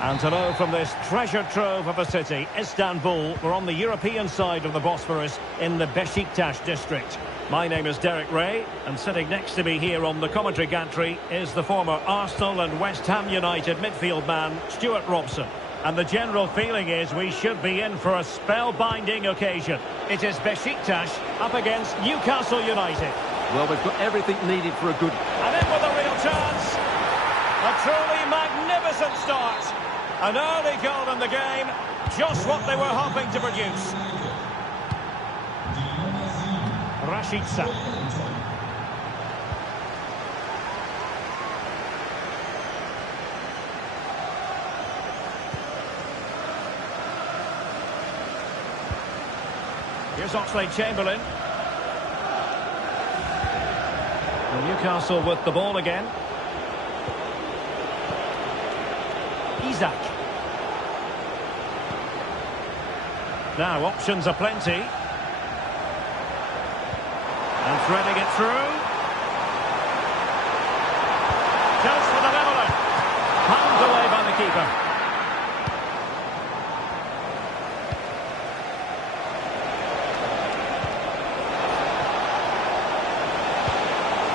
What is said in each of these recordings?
And hello from this treasure trove of a city, Istanbul. We're on the European side of the Bosphorus in the Beşiktaş district. My name is Derek Ray, and sitting next to me here on the commentary gantry is the former Arsenal and West Ham United midfield man, Stuart Robson. And the general feeling is we should be in for a spellbinding occasion. It is Beşiktaş up against Newcastle United. Well, they've got everything needed for a good... And in with a real chance. A truly magnificent start. An early goal in the game, just what they were hoping to produce. Rashica. Here's Oxlade-Chamberlain. And Newcastle with the ball again. Isak. Now options are plenty. And threading it through. Goes for the leveller. Palmed away by the keeper.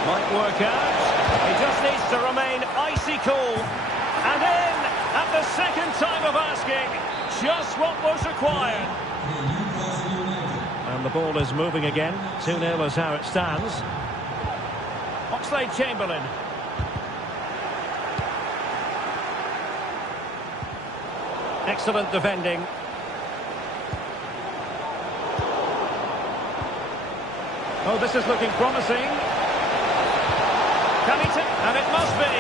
Might work out. He just needs to remain icy cool. And in at the second time of asking. Just what was required. And the ball is moving again. 2-0 is how it stands. Oxlade-Chamberlain. Excellent defending. Oh, this is looking promising. Can he and it must be.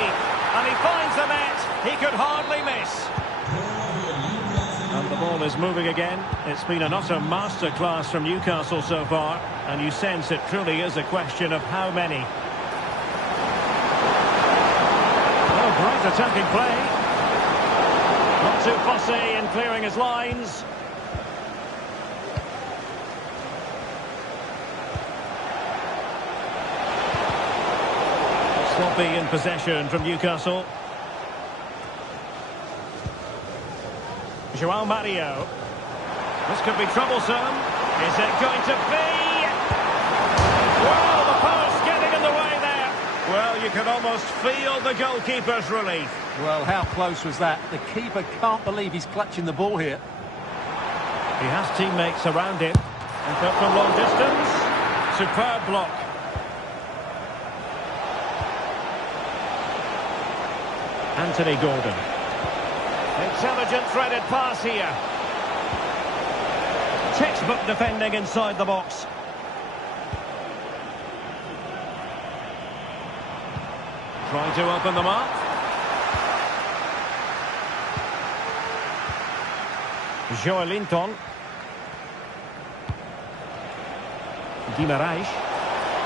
And he finds the net. He could hardly miss. And the ball is moving again. It's been an utter masterclass from Newcastle so far, and you sense it truly is a question of how many. Oh, great attacking play. Not too fussy in clearing his lines. Sloppy in possession from Newcastle. João Mario. This could be troublesome. Is it going to be? Well, the post getting in the way there. Well, you can almost feel the goalkeeper's relief. Well, how close was that? The keeper can't believe he's clutching the ball here. He has teammates around him. And cut from long distance. Superb block. Anthony Gordon. Intelligent threaded pass here. Textbook defending inside the box. Trying to open them up. Joelinton. Guimaraes.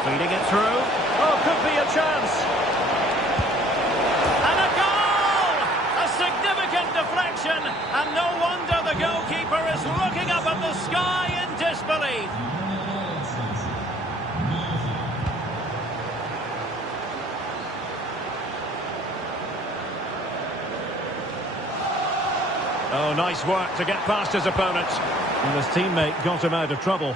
Feeding it through. Oh, could be a chance. Deflection, and no wonder the goalkeeper is looking up at the sky in disbelief. Oh, nice work to get past his opponent. And his teammate got him out of trouble.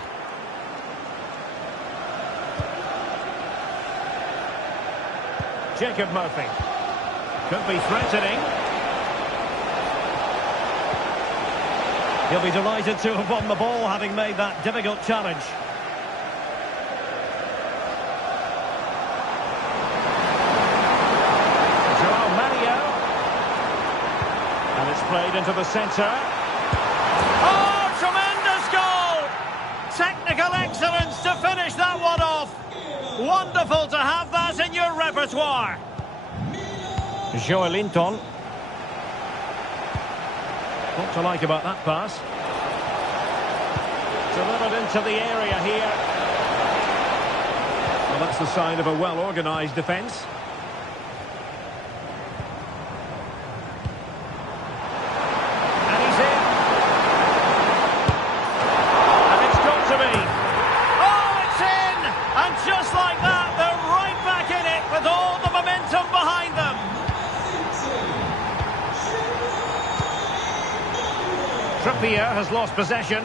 Jacob Murphy. Could be threatening. He'll be delighted to have won the ball, having made that difficult challenge. João Mario. And it's played into the centre. Oh, tremendous goal! Technical excellence to finish that one off. Wonderful to have that in your repertoire. Joelinton. What to like about that pass? Delivered into the area here. Well, that's the sign of a well-organised defence. And he's in. And it's got to be. Oh, it's in! And just like that, they're right back in it with all the momentum behind them. Trippier has lost possession.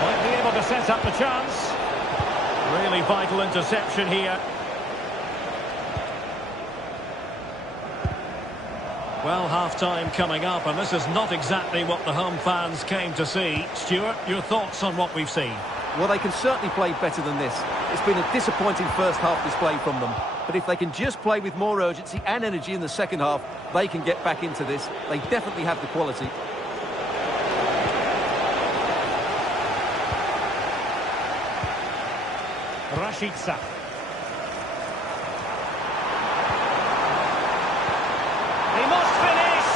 Might be able to set up the chance. Really vital interception here. Well, half-time coming up, and this is not exactly what the home fans came to see. Stuart, your thoughts on what we've seen? Well, they can certainly play better than this. It's been a disappointing first half display from them. But if they can just play with more urgency and energy in the second half, they can get back into this. They definitely have the quality. Rashica. He must finish.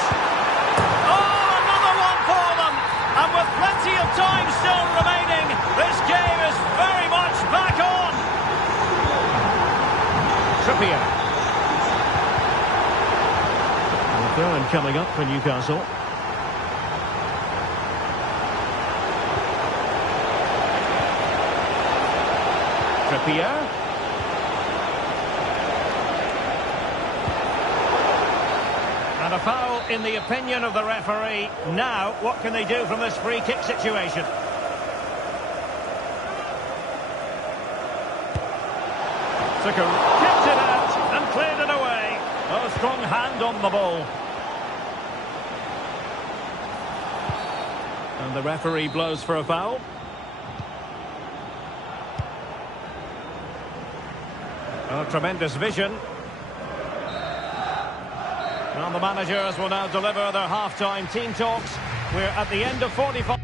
Oh, another one for them. And with plenty of time still remaining, this game is very much back on. Trippier. The throw-in coming up for Newcastle. Trippier. And a foul in the opinion of the referee. Now, what can they do from this free kick situation? Kicked it out and cleared it away. Oh, strong hand on the ball. And the referee blows for a foul. Oh, tremendous vision. And the managers will now deliver their half-time team talks. We're at the end of 45.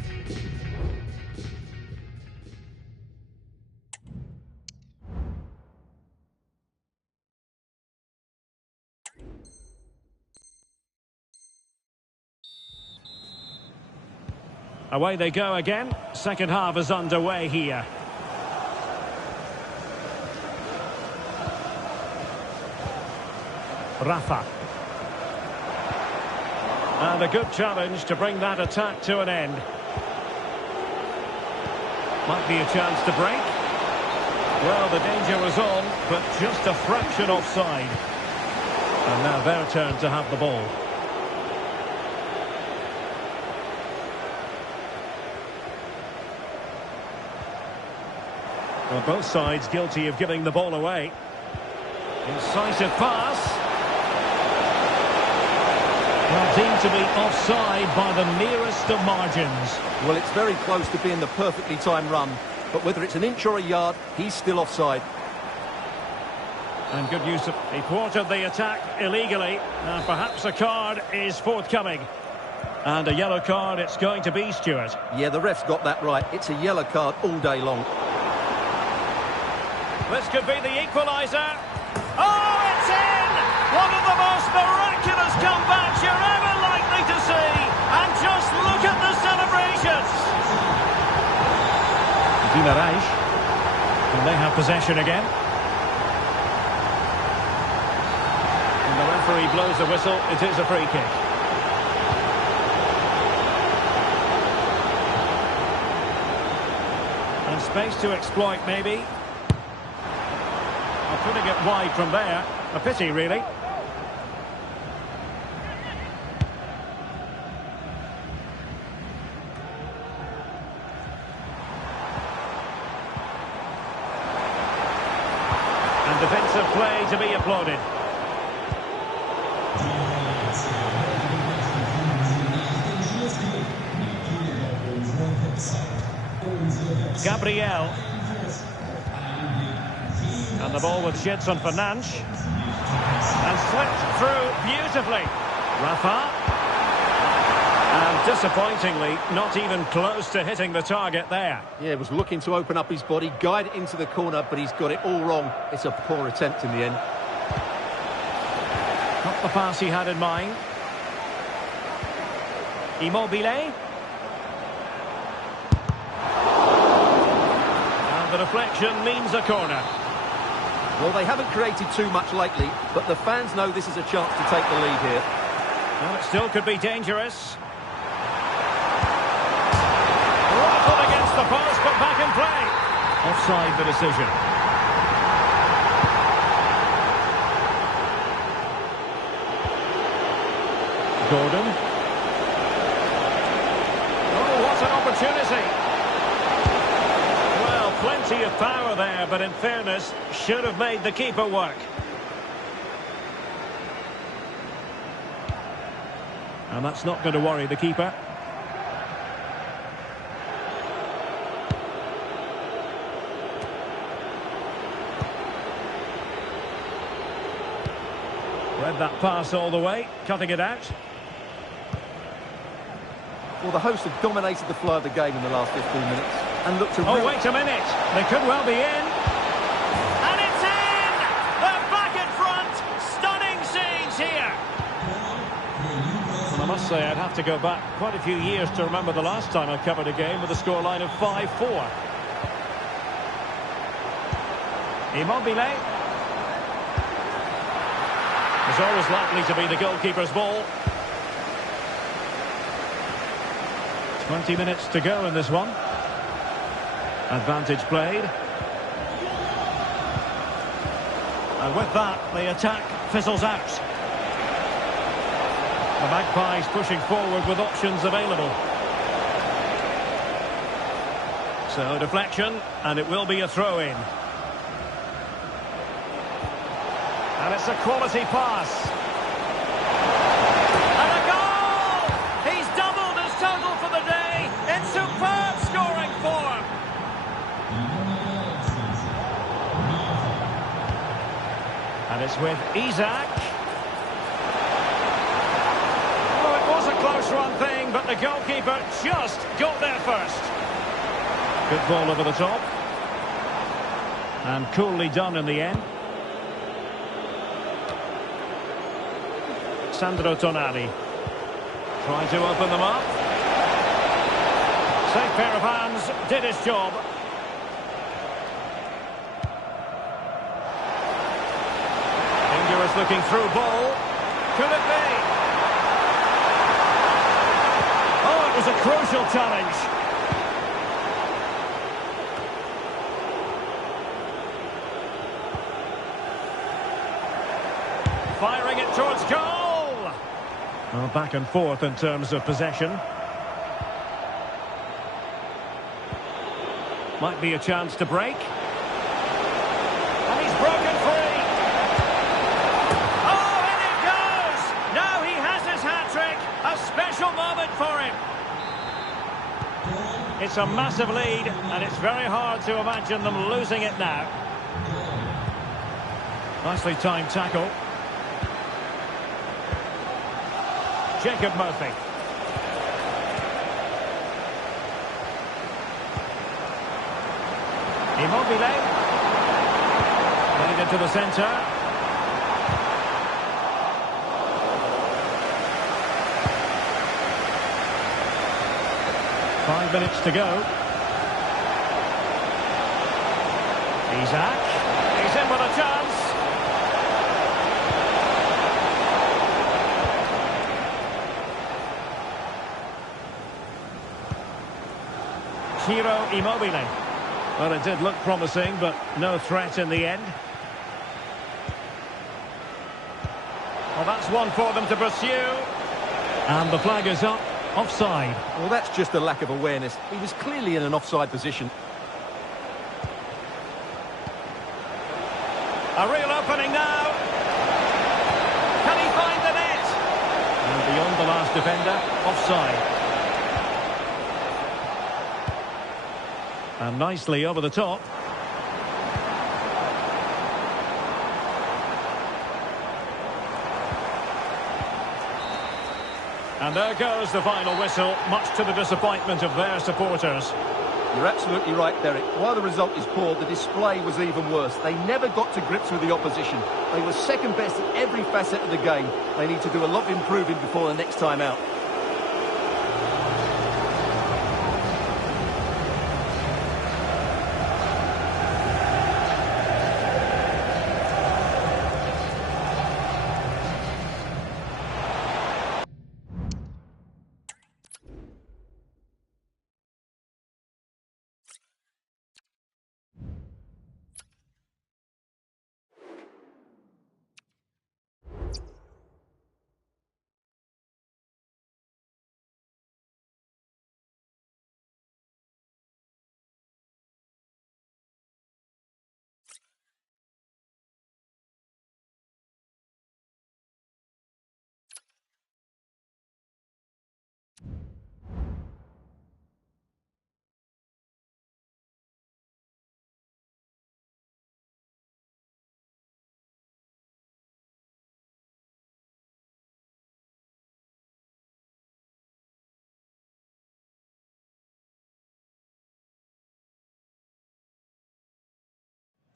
Away they go again. Second half is underway here. Rafa. And a good challenge to bring that attack to an end. Might be a chance to break. Well, the danger was on, but just a fraction offside. And now their turn to have the ball. Well, both sides guilty of giving the ball away. Incisive pass. Well, deemed to be offside by the merest of margins. Well, it's very close to being the perfectly timed run. But whether it's an inch or a yard, he's still offside. And good use of... He thwarted the attack illegally. And perhaps a card is forthcoming. And a yellow card it's going to be, Stuart. Yeah, the ref's got that right. It's a yellow card all day long. This could be the equaliser. Oh, it's in! One of the most miraculous comebacks you're ever likely to see. And just look at the celebrations. Guimaraes. And they have possession again. And the referee blows the whistle. It is a free kick. And space to exploit, maybe. Putting it wide from there. A pity, really. And defensive play to be applauded. Gabriel. And the ball with Gedson Fernandes. And slipped through beautifully. Rafa. And disappointingly, not even close to hitting the target there. Yeah, he was looking to open up his body, guide it into the corner, but he's got it all wrong. It's a poor attempt in the end. Not the pass he had in mind. Immobile. And the deflection means a corner. Well, they haven't created too much lately, but the fans know this is a chance to take the lead here. Well, it still could be dangerous. Rifled against the post, but back in play. Offside the decision. Gordon. Oh, what an opportunity. Well, plenty of power there, but in fairness, should have made the keeper work. And that's not going to worry the keeper. Read that pass all the way, cutting it out. Well, the hosts have dominated the flow of the game in the last 15 minutes and looked to... Oh, wait a minute. They could well be in. And it's in! They're back in front. Stunning scenes here. Well, I must say, I'd have to go back quite a few years to remember the last time I covered a game with a scoreline of 5-4. Immobile. It's always likely to be the goalkeeper's ball. 20 minutes to go in this one. Advantage played. And with that, the attack fizzles out. The Magpies pushing forward with options available. So deflection, and it will be a throw-in. And it's a quality pass. And a goal! He's doubled his total for the day in superb scoring form. And it's with Isaac. Oh, it was a close run thing, but the goalkeeper just got there first. Good ball over the top. And coolly done in the end. Sandro Tonali trying to open them up. Safe pair of hands, did his job. Dangerous looking through ball. Could it be? Oh, it was a crucial challenge. Firing it towards goal. Well, back and forth in terms of possession. Might be a chance to break. And he's broken free. Oh, in it goes! Now he has his hat-trick. A special moment for him. It's a massive lead, and it's very hard to imagine them losing it now. Nicely timed tackle. Jacob Murphy. Immobile. Played into the centre. Five minutes to go. Isaac. He's in with a chance. Ciro Immobile. Well, it did look promising, but no threat in the end. Well, that's one for them to pursue. And the flag is up. Offside. Well, that's just a lack of awareness. He was clearly in an offside position. A real opening now. Can he find the net? And beyond the last defender, offside. And nicely over the top. And there goes the final whistle, much to the disappointment of their supporters. You're absolutely right, Derek. While the result is poor, the display was even worse. They never got to grips with the opposition. They were second best at every facet of the game. They need to do a lot of improving before the next time out.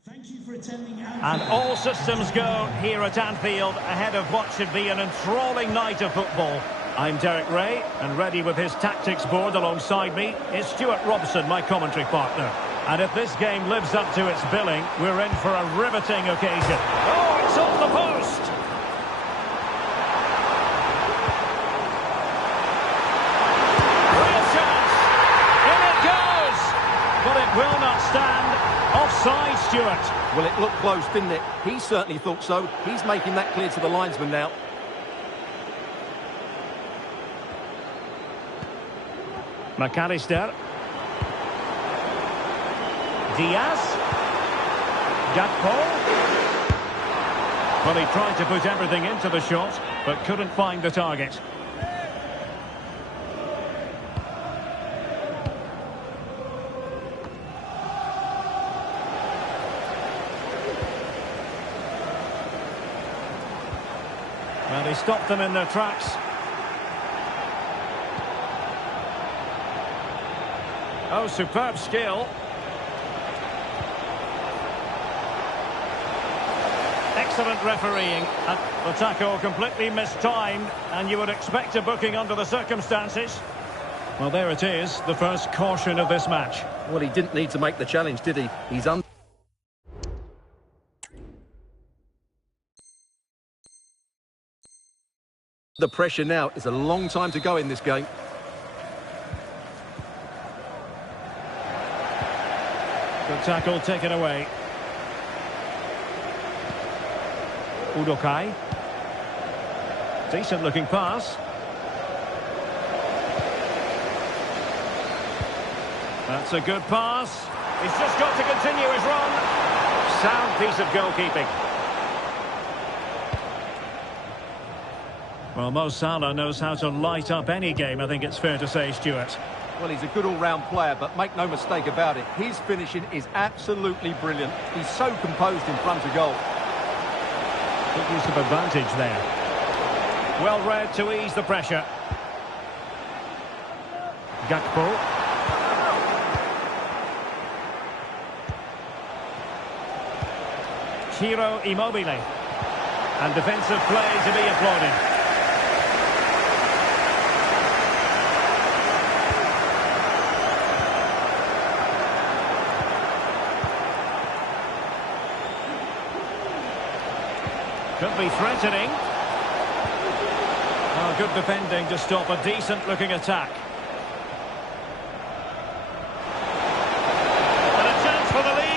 Thank you for attending Anfield. And all systems go here at Anfield ahead of what should be an enthralling night of football. I'm Derek Ray, and ready with his tactics board alongside me is Stuart Robson, my commentary partner. And if this game lives up to its billing, we're in for a riveting occasion. Oh, it's off the post! Real chance! In it goes! But it will not stand. Offside, Stuart. Well, it looked close, didn't it? He certainly thought so. He's making that clear to the linesman now. McAllister. Diaz. Gakpo. Well, he tried to put everything into the shot, but couldn't find the target. Well, he stopped them in their tracks. Oh, superb skill. Excellent refereeing. The tackle completely mistimed, and you would expect a booking under the circumstances. Well, there it is, the first caution of this match. Well, he didn't need to make the challenge, did he? He's the pressure now. It's a long time to go in this game. Good tackle taken away. Udokai. Decent looking pass. That's a good pass. He's just got to continue his run. Sound piece of goalkeeping. Well, Mo Salah knows how to light up any game, I think it's fair to say, Stuart. Well, he's a good all-round player, but make no mistake about it, his finishing is absolutely brilliant. He's so composed in front of goal. Good use of advantage there. Well read to ease the pressure. Gakpo. Ciro Immobile. And defensive play to be applauded. Could be threatening. Oh, good defending to stop a decent-looking attack. And a chance for the lead.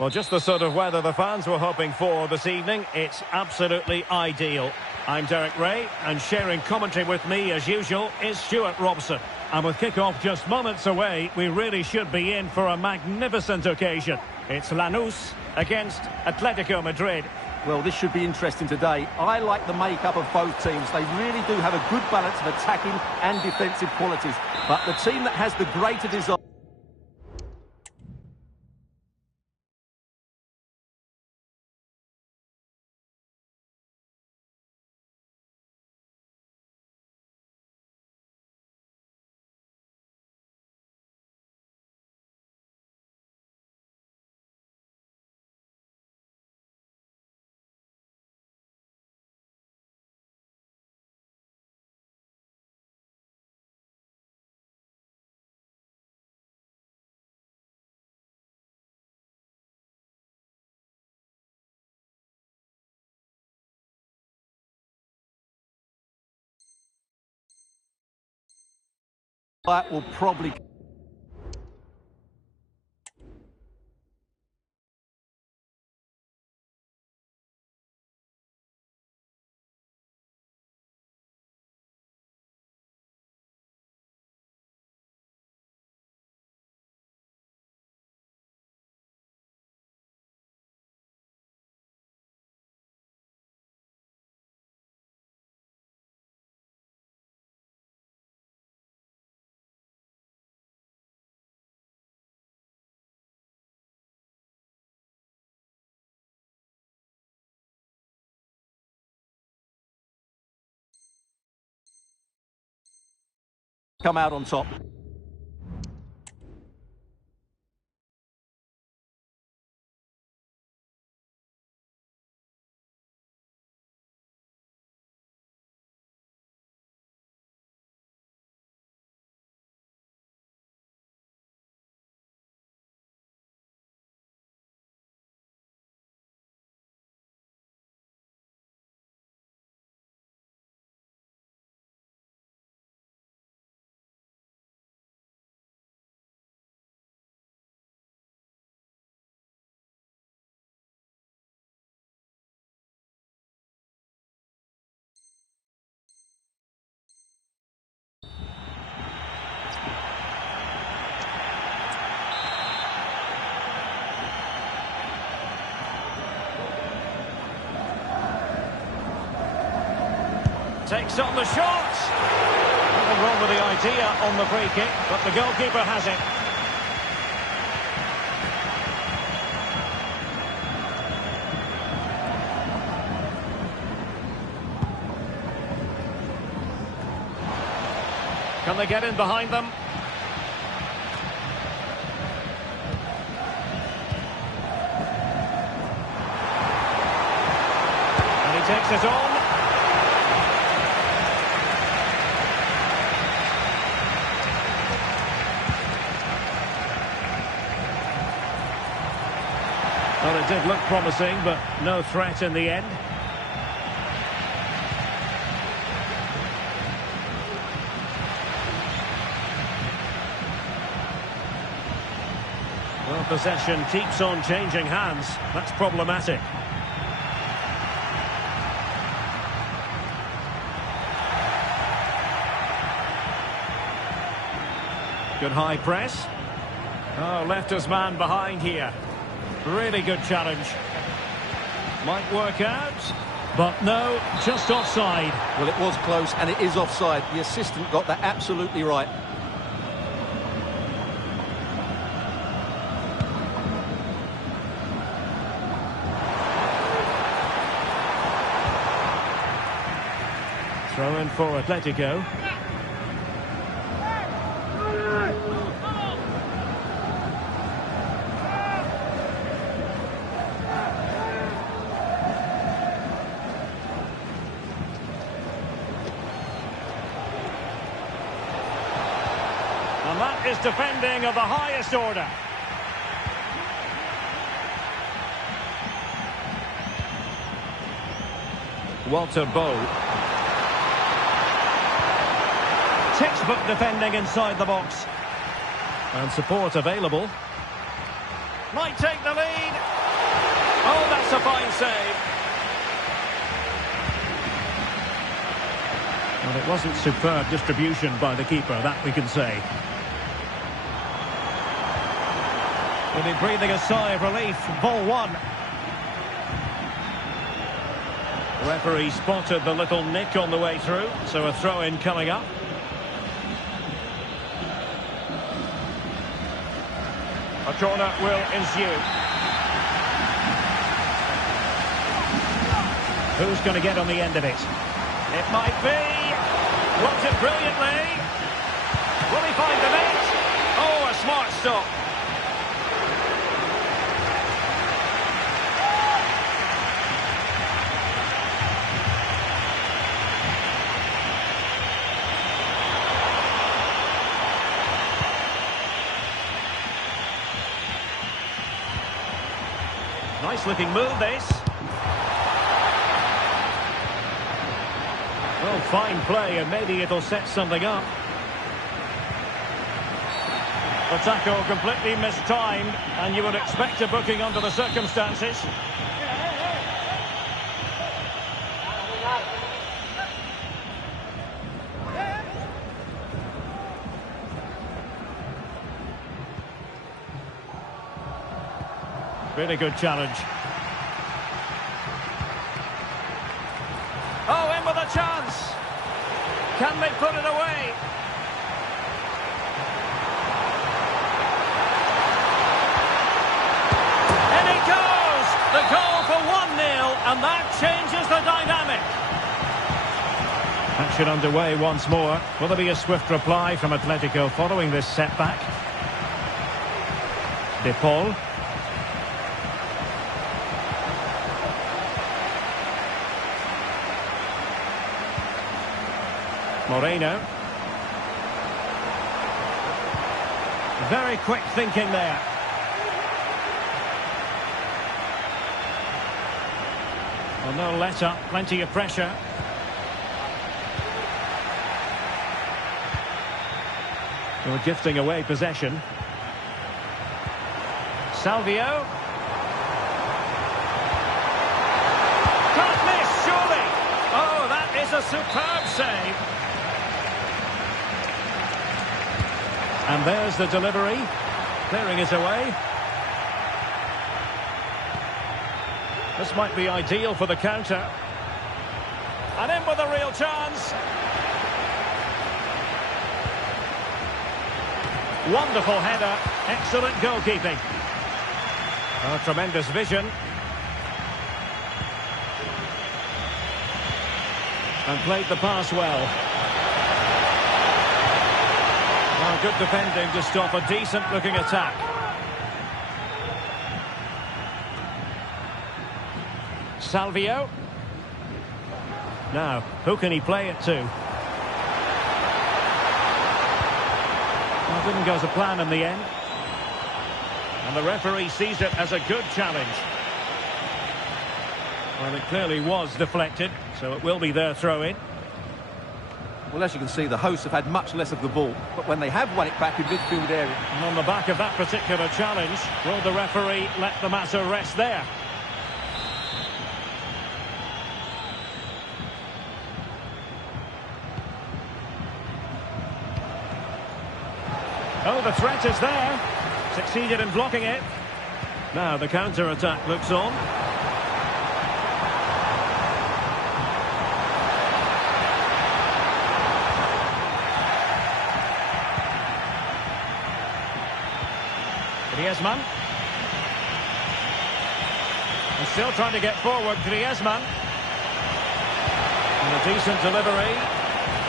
Well, just the sort of weather the fans were hoping for this evening. It's absolutely ideal. I'm Derek Ray, and sharing commentary with me, as usual, is Stuart Robson. And with kick-off just moments away, we really should be in for a magnificent occasion. It's Lanús against Atletico Madrid. Well, this should be interesting today. I like the makeup of both teams. They really do have a good balance of attacking and defensive qualities. But the team that has the greater desire... That will probably... come out on top. Takes on the shot. Nothing wrong with the idea on the free kick, but the goalkeeper has it. Can they get in behind them? And he takes it on. Well, it did look promising, but no threat in the end. Well, possession keeps on changing hands. That's problematic. Good high press. Oh, left his man behind here. Really good challenge. Might work out, but no, just offside. Well, it was close, and it is offside. The assistant got that absolutely right. Throw in for Atletico. And that is defending of the highest order. Walter Bow. Textbook defending inside the box. And support available. Might take the lead. Oh, that's a fine save. Well, it wasn't superb distribution by the keeper, that we can say. Will be breathing a sigh of relief. Ball one. The referee spotted the little nick on the way through, so a throw-in coming up. A corner will ensue. Who's going to get on the end of it? It might be. Blocked it brilliantly. Will he find the net? Oh, a smart stop. Nice looking move, this. Well, fine play, and maybe it'll set something up. The tackle completely mistimed, and you would expect a booking under the circumstances. Really good challenge. Oh, in with a chance. Can they put it away? And it goes! The goal for 1-0, and that changes the dynamic. Action underway once more. Will there be a swift reply from Atletico following this setback? De Paul. Moreno. Very quick thinking there. Well, no let up, plenty of pressure. We're gifting away possession. Salvio. Can't miss, surely. Oh, that is a superb save. And there's the delivery, clearing it away. This might be ideal for the counter. And in with a real chance. Wonderful header, excellent goalkeeping. Oh, tremendous vision. And played the pass well. Oh, good defending to stop a decent-looking attack. Salvio. Now, who can he play it to? Well, didn't go to plan in the end. And the referee sees it as a good challenge. Well, it clearly was deflected, so it will be their throw-in. Well, as you can see, the hosts have had much less of the ball, but when they have won it back in midfield area... And on the back of that particular challenge, will the referee let the matter rest there? Oh, the threat is there. Succeeded in blocking it. Now the counter-attack looks on. Griezmann. And still trying to get forward, Griezmann. And a decent delivery.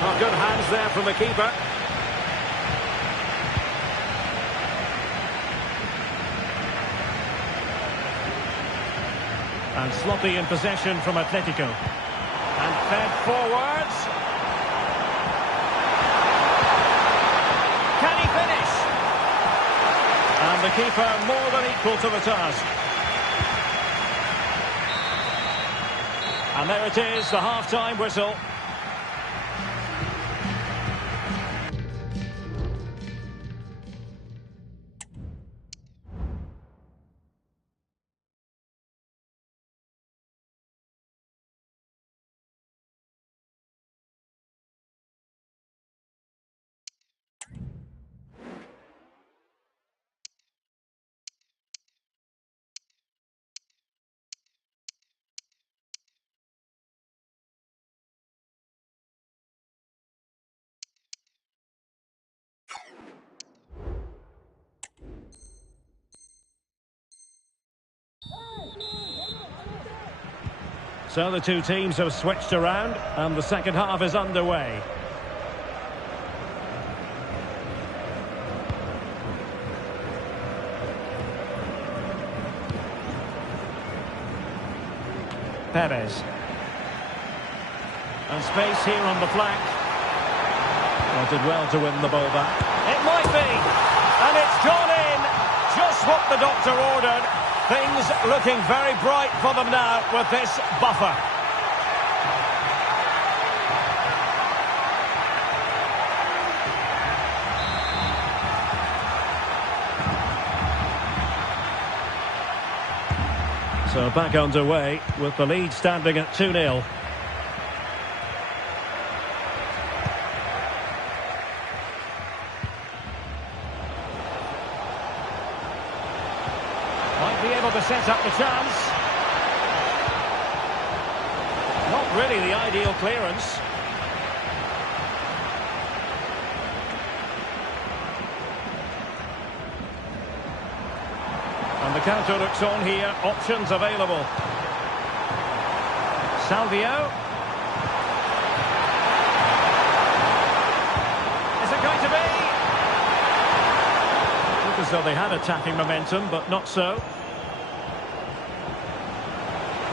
Oh, good hands there from the keeper. And sloppy in possession from Atletico. And fed forwards. Can he finish? And the keeper more than equal to the task. And there it is, the half-time whistle. So the two teams have switched around and the second half is underway. Perez. And space here on the flank. Well, did well to win the ball back. It might be. And it's gone in. Just what the doctor ordered. Things looking very bright for them now with this buffer. So back underway with the lead standing at 2-0. Might be able to set up the chance. Not really the ideal clearance. And the counter looks on here. Options available. Salvio. Is it going to be? Looked as though they had attacking momentum, but not so.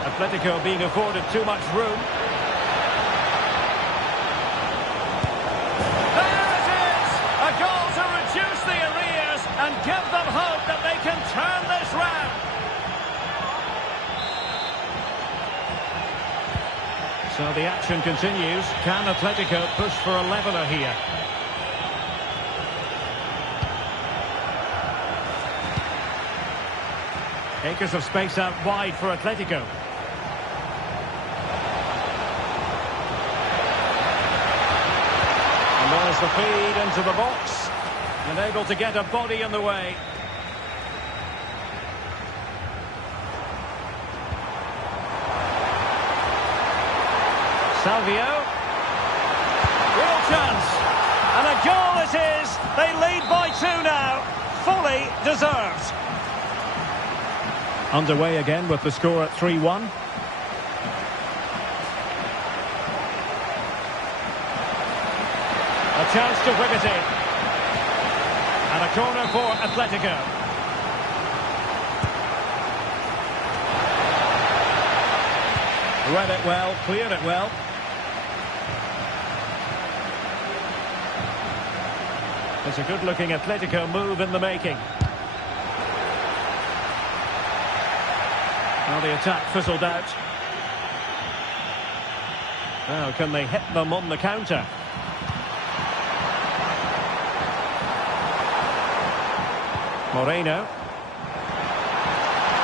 Atletico being afforded too much room. There it is! A goal to reduce the arrears and give them hope that they can turn this round. So the action continues. Can Atletico push for a leveller here? Acres of space out wide for Atletico. And there's the feed into the box. And able to get a body in the way. Salvio. Real chance. And a goal it is. They lead by 2 now. Fully deserved. Underway again with the score at 3-1. A chance to whip it in. And a corner for Atletico. Read it well, cleared it well. It's a good-looking Atletico move in the making. Well, the attack fizzled out. Now, can they hit them on the counter? Moreno.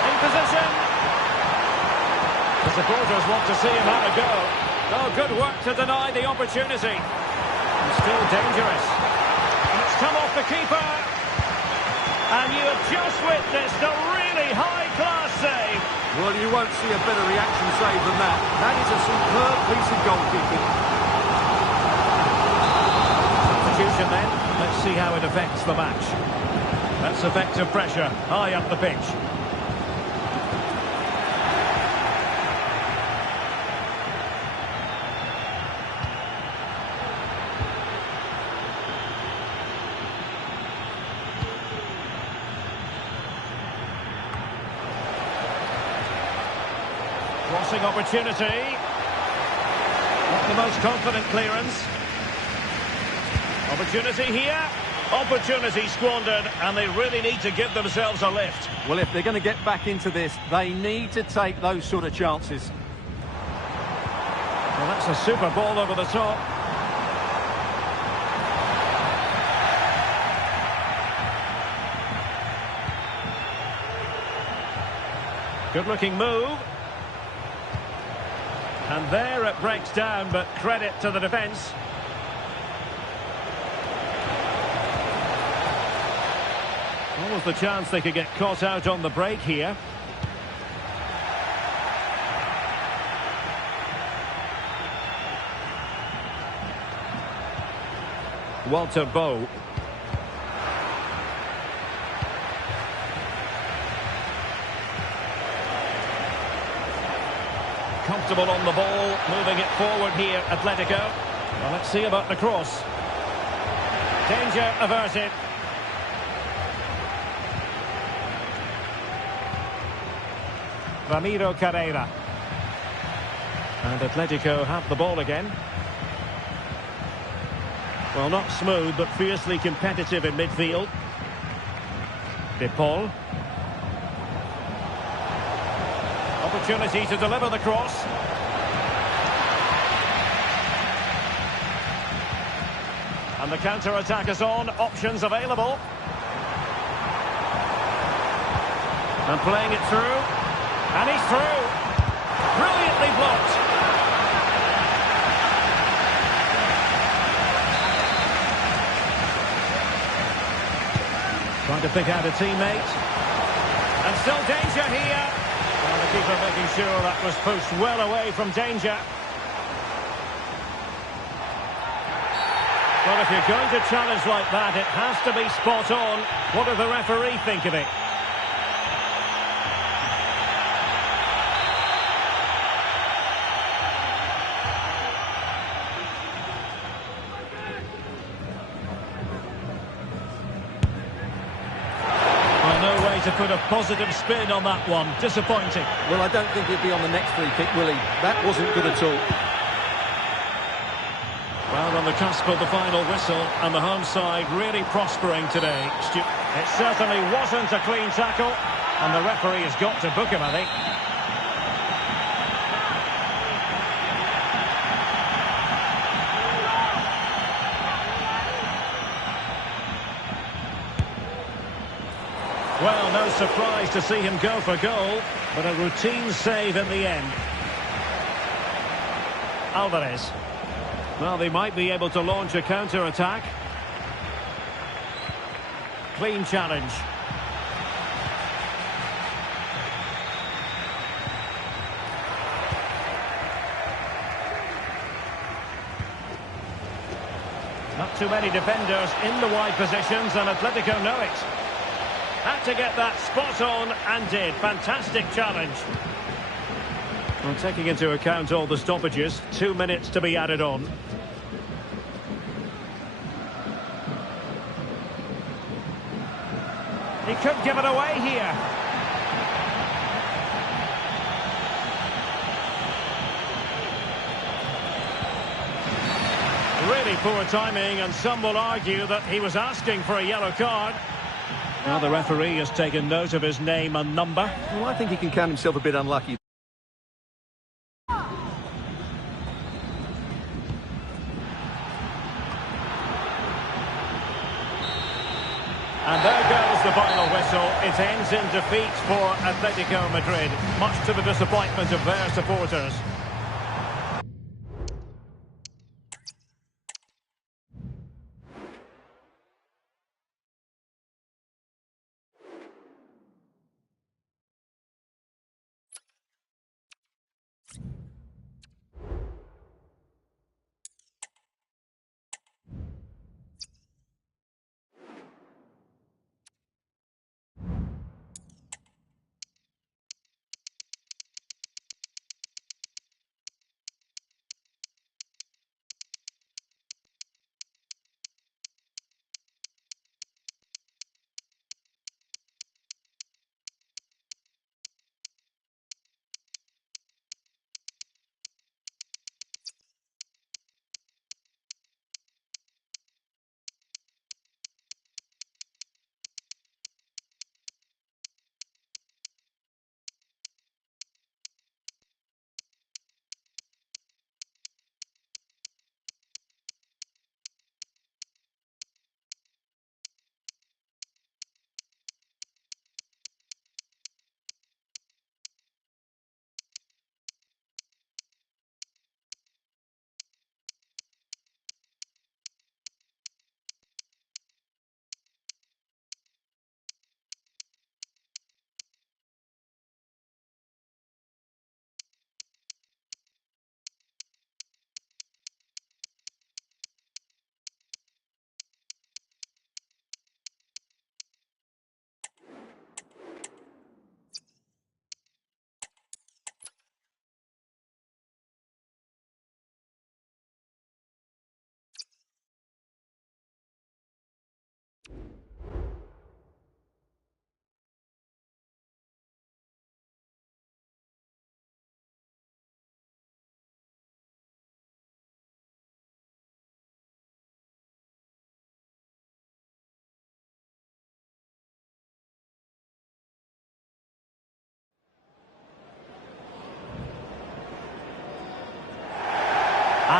In position. The supporters want to see him have a go. Oh, good work to deny the opportunity. And still dangerous. And it's come off the keeper. And you have just witnessed a really high-class save. Well, you won't see a better reaction save than that. That is a superb piece of goalkeeping. Substitution then. Let's see how it affects the match. That's effective pressure high up the pitch. Crossing opportunity. Not the most confident clearance. Opportunity here. Opportunity squandered, and they really need to give themselves a lift. Well, if they're going to get back into this, they need to take those sort of chances. Well, that's a super ball over the top. Good-looking move. And there it breaks down, but credit to the defence. What was the chance they could get caught out on the break here? Walter Bow. comfortable on the ball, moving it forward here, Atletico. Well, let's see about the cross. Danger averted. Ramiro Carrera. And Atletico have the ball again. Well, not smooth, but fiercely competitive in midfield. De Paul. Opportunity to deliver the cross. And the counter-attack is on. Options available. And playing it through. And he's through. Brilliantly blocked. Trying to pick out a teammate. And still danger here. And the keeper making sure that was pushed well away from danger. Well, if you're going to challenge like that, it has to be spot on. What does the referee think of it? To put a positive spin on that one. Disappointing. Well, I don't think he'll be on the next free kick, will he? That wasn't good at all. Well, on the cusp of the final whistle, and the home side really prospering today. It certainly wasn't a clean tackle, and the referee has got to book him, I think. Well, no surprise to see him go for goal, but a routine save in the end. Alvarez. Well, they might be able to launch a counter-attack. Clean challenge. Not too many defenders in the wide positions, and Atletico know it. Had to get that spot on and did. Fantastic challenge. Well, taking into account all the stoppages, 2 minutes to be added on. He could give it away here. Really poor timing, and some will argue that he was asking for a yellow card. Now the referee has taken note of his name and number. Well, I think he can count himself a bit unlucky. And there goes the final whistle. It ends in defeat for Atletico Madrid, much to the disappointment of their supporters.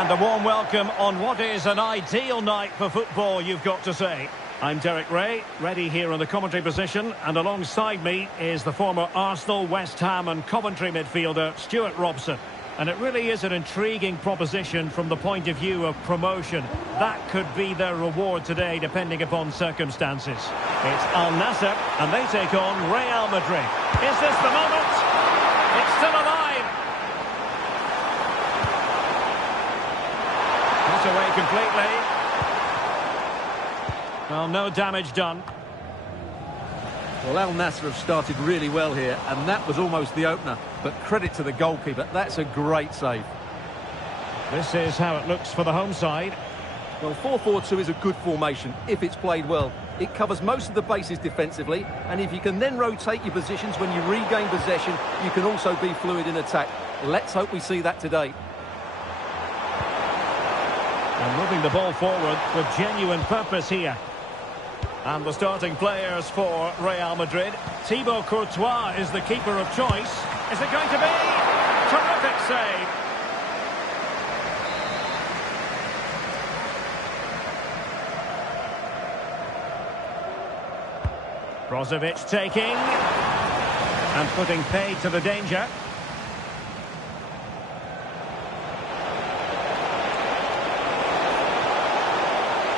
And a warm welcome on what is an ideal night for football, you've got to say. I'm Derek Ray, ready here in the commentary position, and alongside me is the former Arsenal, West Ham and Coventry midfielder, Stuart Robson. And it really is an intriguing proposition from the point of view of promotion. That could be their reward today, depending upon circumstances. It's Al Nassr, and they take on Real Madrid. Is this the moment? It's still alive. Not away completely. Well, no damage done. Well, Al Nassr have started really well here, and that was almost the opener. But credit to the goalkeeper, that's a great save. This is how it looks for the home side. Well, 4-4-2 is a good formation if it's played well. It covers most of the bases defensively, and if you can then rotate your positions when you regain possession, you can also be fluid in attack. Let's hope we see that today. And moving the ball forward with genuine purpose here. And the starting players for Real Madrid. Thibaut Courtois is the keeper of choice. Is it going to be? Terrific save. Brozovic taking. And putting paid to the danger.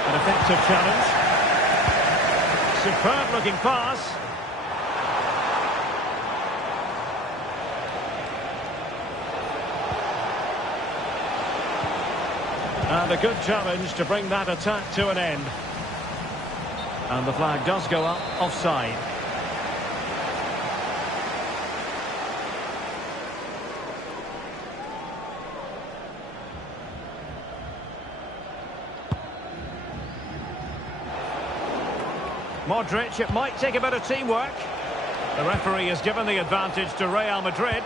An effective challenge. Superb looking pass. And a good challenge to bring that attack to an end. And the flag does go up offside. Modric, it might take a bit of teamwork. The referee has given the advantage to Real Madrid.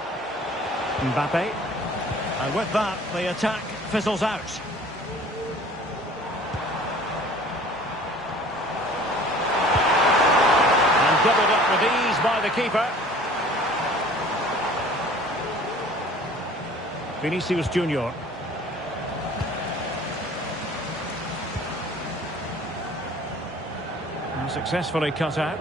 Mbappe. And with that, the attack fizzles out. And doubled up with ease by the keeper. Vinicius Junior. Successfully cut out.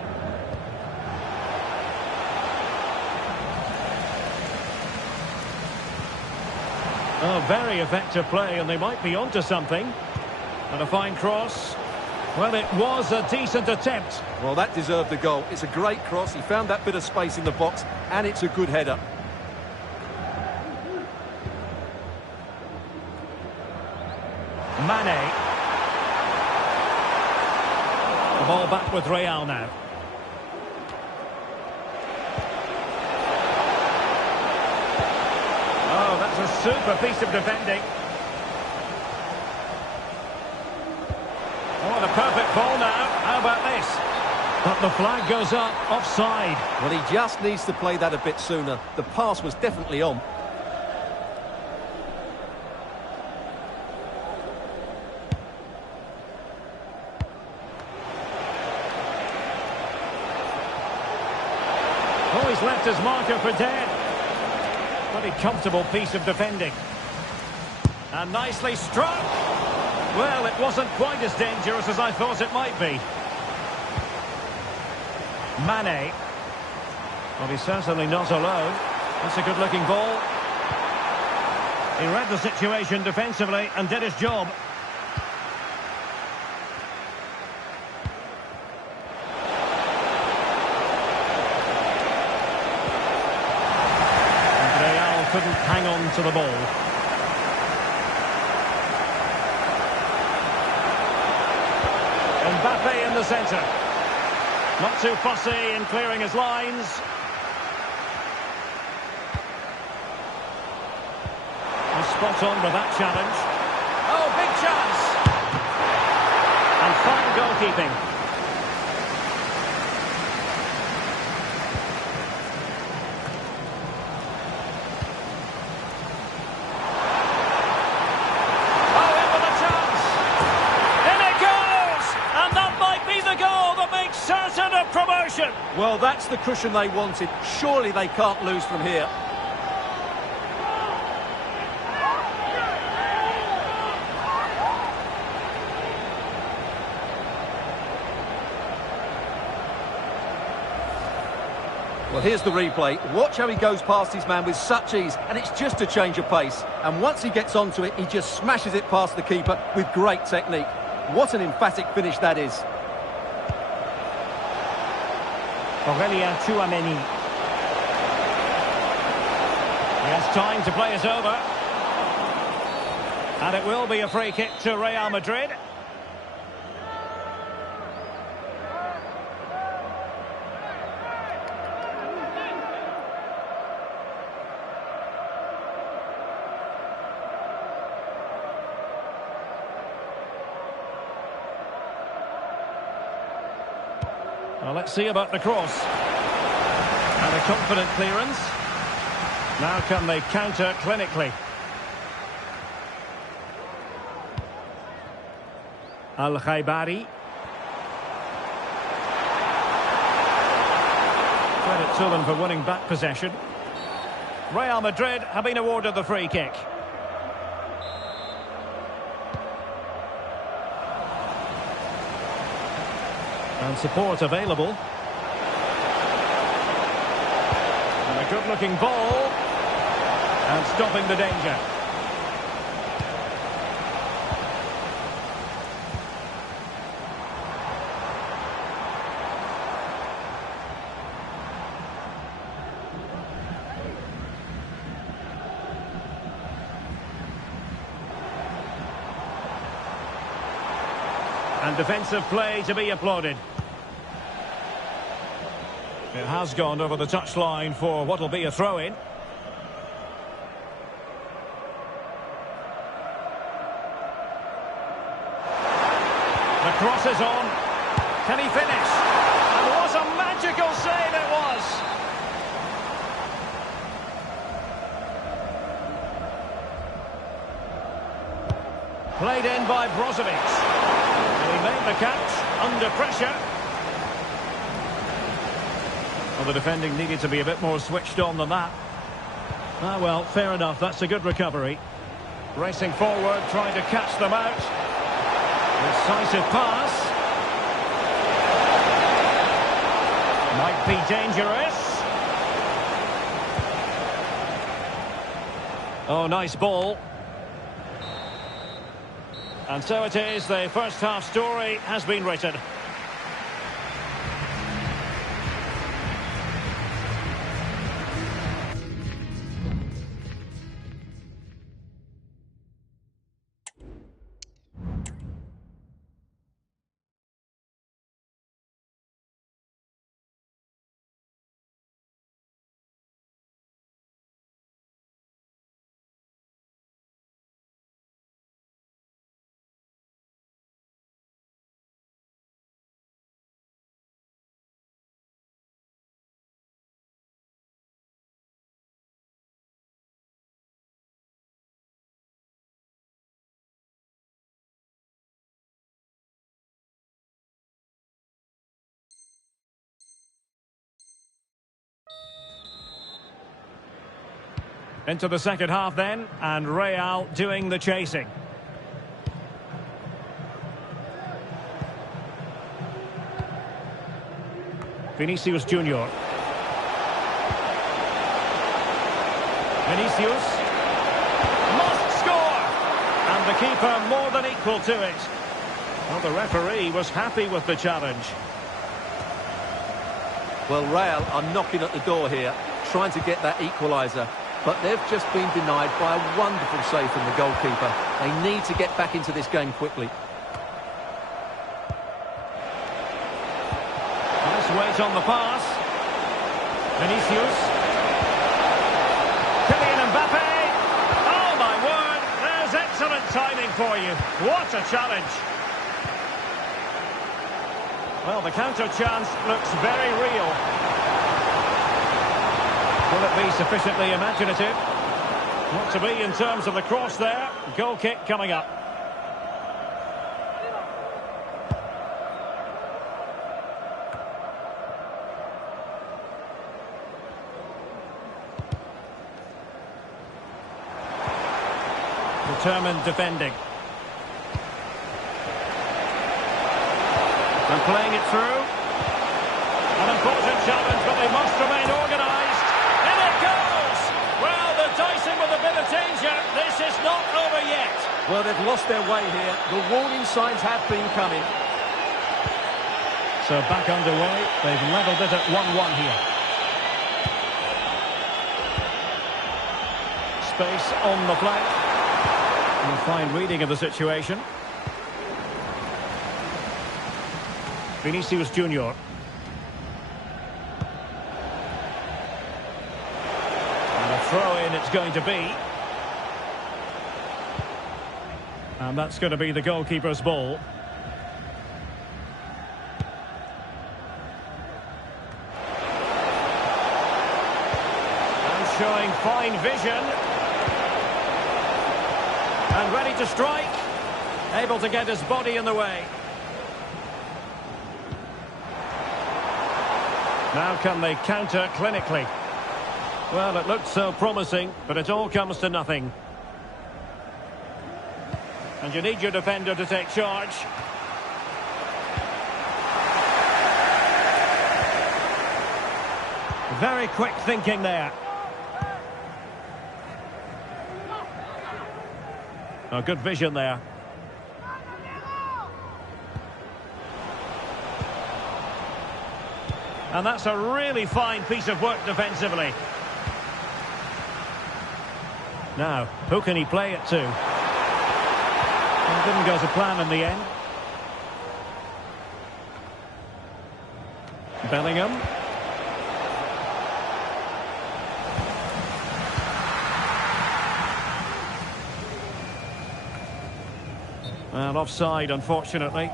Oh, very effective play, and they might be onto something. And a fine cross. Well, it was a decent attempt. Well, that deserved a goal. It's a great cross. He found that bit of space in the box, and it's a good header. Mane. The ball back with Real now. Oh, that's a super piece of defending. Oh, the perfect ball now. How about this? But the flag goes up, offside. Well, he just needs to play that a bit sooner. The pass was definitely on. Oh, he's left his marker for dead. Pretty comfortable piece of defending. And nicely struck. Well, it wasn't quite as dangerous as I thought it might be. Mane. Well, he's certainly not alone. That's a good-looking ball. He read the situation defensively and did his job. Couldn't hang on to the ball. Mbappe in the centre. Not too fussy in clearing his lines. And spot on with that challenge. Oh, big chance! And fine goalkeeping. Well, that's the cushion they wanted. Surely they can't lose from here. Well, here's the replay. Watch how he goes past his man with such ease, and it's just a change of pace. And once he gets onto it, he just smashes it past the keeper with great technique. What an emphatic finish that is. Aurélien Tchouameni. He has time to play it over. And it will be a free kick to Real Madrid. Well, let's see about the cross. And a confident clearance. Now can they counter clinically? Al-Khaibari. Credit to them for winning back possession. Real Madrid have been awarded the free kick. And support available. And a good-looking ball. And stopping the danger. And defensive play to be applauded. It has gone over the touchline for what will be a throw-in. The cross is on. Can he finish? And what a magical save it was! Played in by Brozovic. He made the catch under pressure. Well, the defending needed to be a bit more switched on than that. Ah, well, fair enough. That's a good recovery. Racing forward, trying to catch them out. Decisive pass. Might be dangerous. Oh, nice ball. And so it is, the first half story has been written. Into the second half then, and Real doing the chasing. Vinicius Junior. Vinicius must score, and the keeper more than equal to it. Well, the referee was happy with the challenge. Well, Real are knocking at the door here, trying to get that equaliser. But they've just been denied by a wonderful save from the goalkeeper. They need to get back into this game quickly. Nice weight on the pass. Vinicius. Kylian Mbappe. Oh, my word. There's excellent timing for you. What a challenge. Well, the counter chance looks very real. Will it be sufficiently imaginative? Not to be in terms of the cross there. Goal kick coming up. Determined defending. And playing it through. An important challenge, but they must remain Well, they've lost their way here. The warning signs have been coming. So back underway. They've levelled it at 1-1 here. Space on the flank. And a fine reading of the situation. Vinicius Junior. And a throw-in it's going to be. And that's going to be the goalkeeper's ball. And showing fine vision. And ready to strike. Able to get his body in the way. Now can they counter clinically? Well, it looked so promising, but it all comes to nothing. And you need your defender to take charge. Very quick thinking there. Oh, good vision there. And that's a really fine piece of work defensively. Now, who can he play it to? It didn't go to plan in the end. Bellingham. And offside, unfortunately.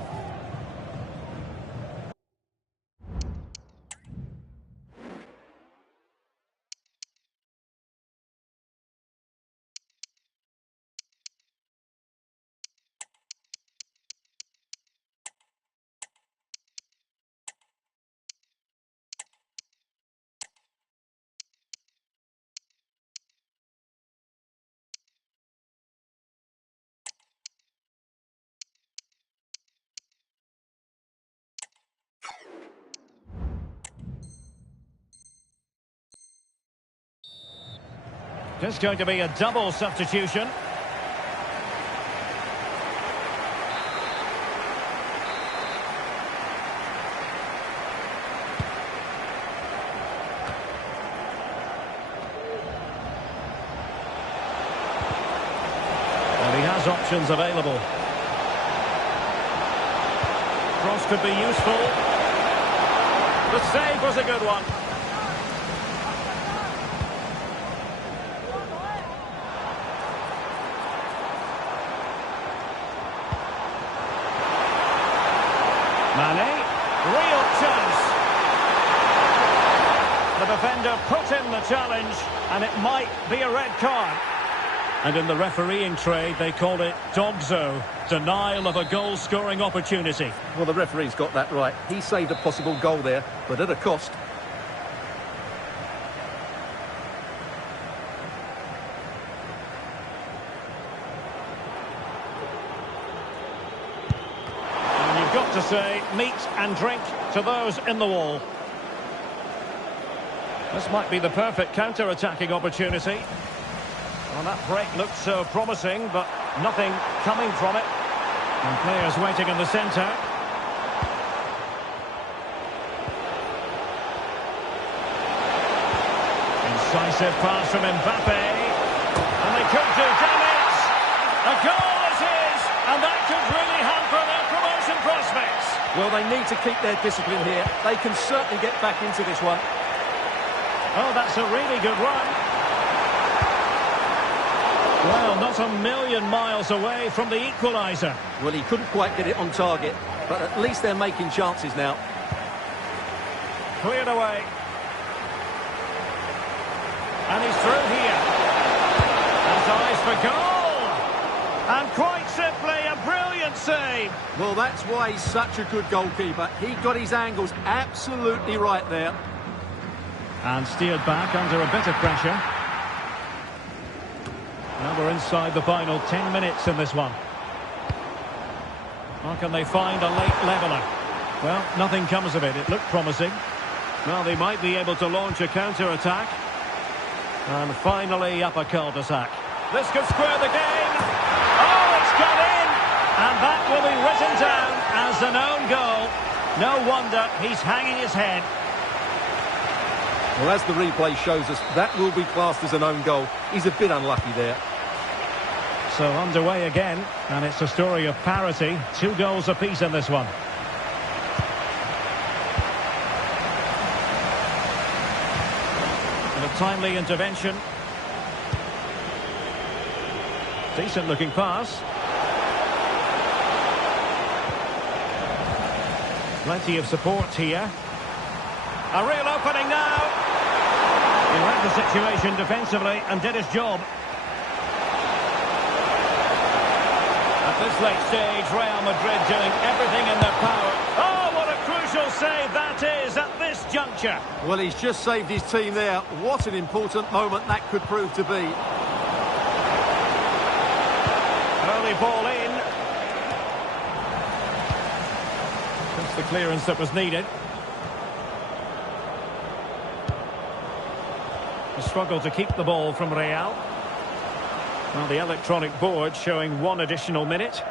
It's going to be a double substitution. Well, he has options available. Cross could be useful. The save was a good one. Mane, real chance. The defender put in the challenge, and it might be a red card. And in the refereeing trade, they call it dogzo, denial of a goal-scoring opportunity. Well, the referee's got that right. He saved a possible goal there, but at a cost. Got to say, meat and drink to those in the wall. This might be the perfect counter-attacking opportunity. Well, that break looked so promising, but nothing coming from it. And players waiting in the centre. Incisive pass from Mbappe. And they could do damage. A goal it is, and that could really hamper their promotion prospects. Well, they need to keep their discipline here. They can certainly get back into this one. Oh, that's a really good run. Well, not a million miles away from the equaliser. Well, he couldn't quite get it on target, but at least they're making chances now. Cleared away. And he's through here. Has eyes for goal. And quite simply, a brilliant save. Well, that's why he's such a good goalkeeper. He got his angles absolutely right there. And steered back under a bit of pressure. Now we're inside the final 10 minutes in this one. How can they find a late leveller? Well, nothing comes of it. It looked promising. Well, they might be able to launch a counter-attack. And finally, up a cul-de-sac. This could square the game. Oh, it's And that will be written down as an own goal. No wonder he's hanging his head. Well, as the replay shows us, that will be classed as an own goal. He's a bit unlucky there. So underway again, and it's a story of parity. 2 goals apiece in this one. And a timely intervention. Decent looking pass. Plenty of support here. A real opening now. He read the situation defensively and did his job. At this late stage, Real Madrid doing everything in their power. Oh, what a crucial save that is at this juncture. Well, he's just saved his team there. What an important moment that could prove to be. Early ball in. That's the clearance that was needed. A struggle to keep the ball from Real. Well, the electronic board showing 1 additional minute.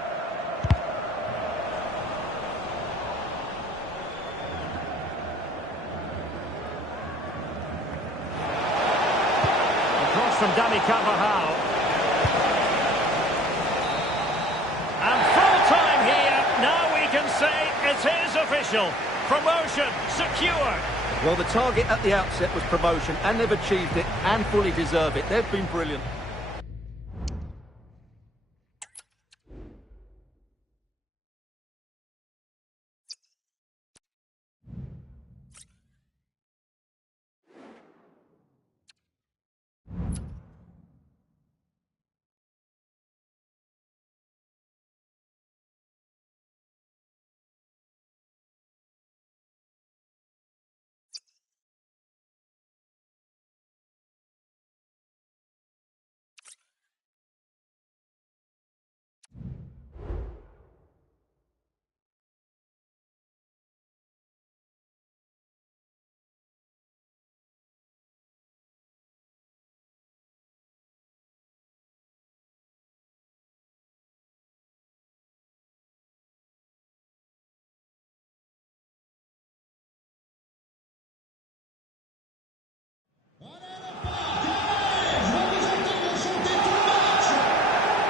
Across from Dani Carvajal. And full time here. Now we can say it is official. Promotion secured. Well, the target at the outset was promotion, and they've achieved it and fully deserve it. They've been brilliant.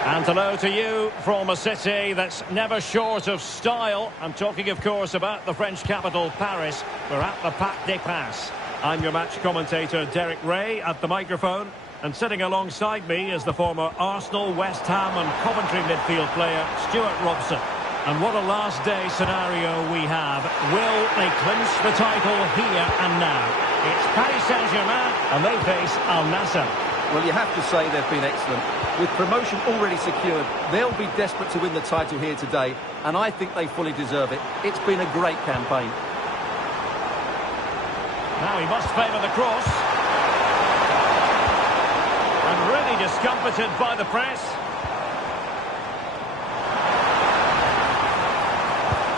And hello to you from a city that's never short of style. I'm talking, of course, about the French capital, Paris. We're at the Parc des Princes. I'm your match commentator, Derek Ray, at the microphone. And sitting alongside me is the former Arsenal, West Ham and Coventry midfield player, Stuart Robson. And what a last-day scenario we have. Will they clinch the title here and now? It's Paris Saint-Germain, and they face Al Nassr. Well, you have to say they've been excellent. With promotion already secured, they'll be desperate to win the title here today, and I think they fully deserve it. It's been a great campaign. Now he must favour the cross. And really discomfited by the press.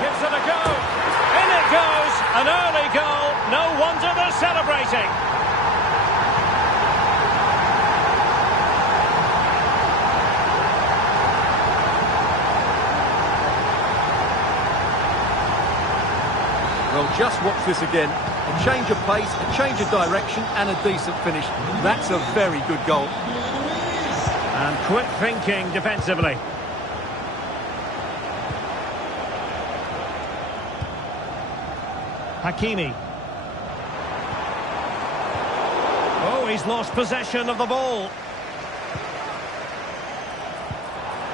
Gives it a go. In it goes. An early goal. No wonder they're celebrating. Well, just watch this again. A change of pace, a change of direction, and a decent finish. That's a very good goal. And quick thinking defensively. Hakimi. Oh, he's lost possession of the ball.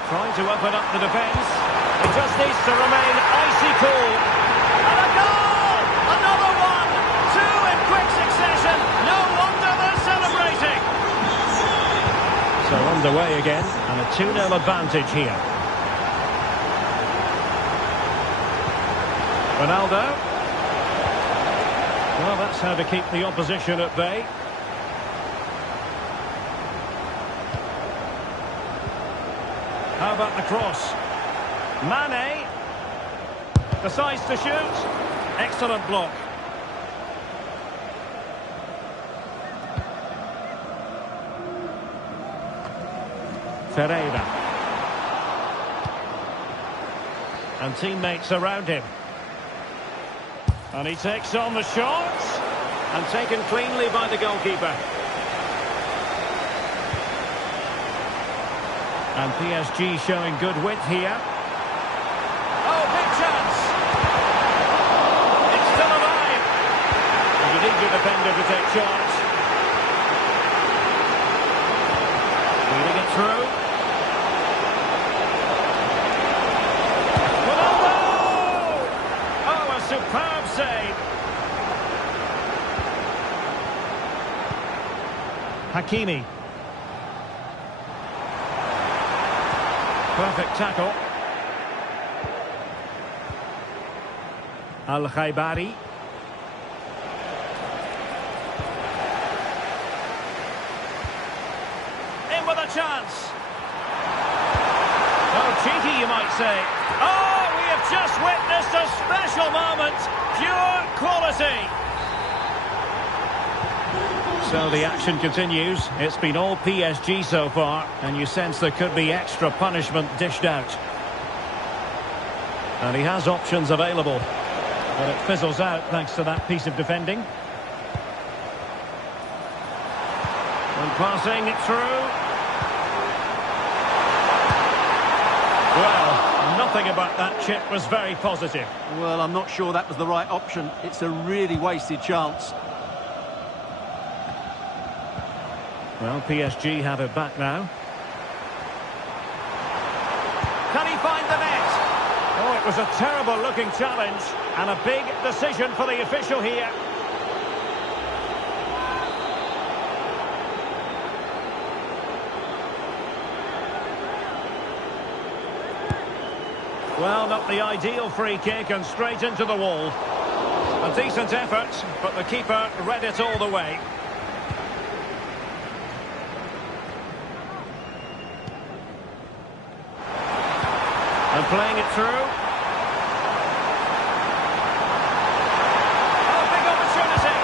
Trying to open up the defence. He just needs to remain icy cool. And a goal! Another one! 2 in quick succession. No wonder they're celebrating. So underway again, and a 2-0 advantage here. Ronaldo. Well, that's how to keep the opposition at bay. How about the cross? Mane decides to shoot. Excellent block. Ferreira. And teammates around him. And he takes on the shot. And taken cleanly by the goalkeeper. And PSG showing good width here. Oh, big chance! It's still alive! And you need your defender to take charge. Leading it through. Ronaldo! Oh, a superb save! Hakimi. Perfect tackle. Al-Khaibari. In with a chance. Oh, cheeky, you might say. Oh, we have just witnessed a special moment. Pure quality. So the action continues. It's been all PSG so far, and you sense there could be extra punishment dished out. And he has options available, but it fizzles out thanks to that piece of defending. And passing it through. Well, nothing about that chip was very positive. Well, I'm not sure that was the right option. It's a really wasted chance. Well, PSG have it back now. Can he find the net? Oh, it was a terrible-looking challenge, and a big decision for the official here. Well, not the ideal free kick, and straight into the wall. A decent effort, but the keeper read it all the way. And playing it through. Oh, big opportunity.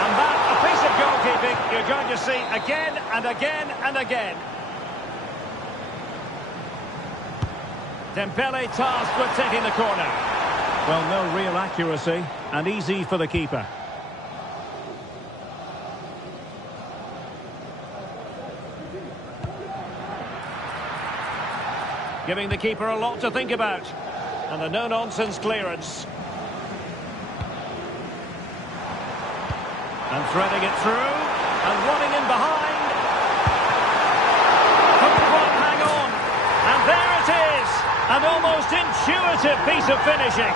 And that, a piece of goalkeeping you're going to see again and again and again. Dembele tasked with taking the corner. Well, no real accuracy, and easy for the keeper. Giving the keeper a lot to think about. And a no-nonsense clearance. And threading it through. And running in behind. Couldn't quite hang on. And there it is. An almost intuitive piece of finishing.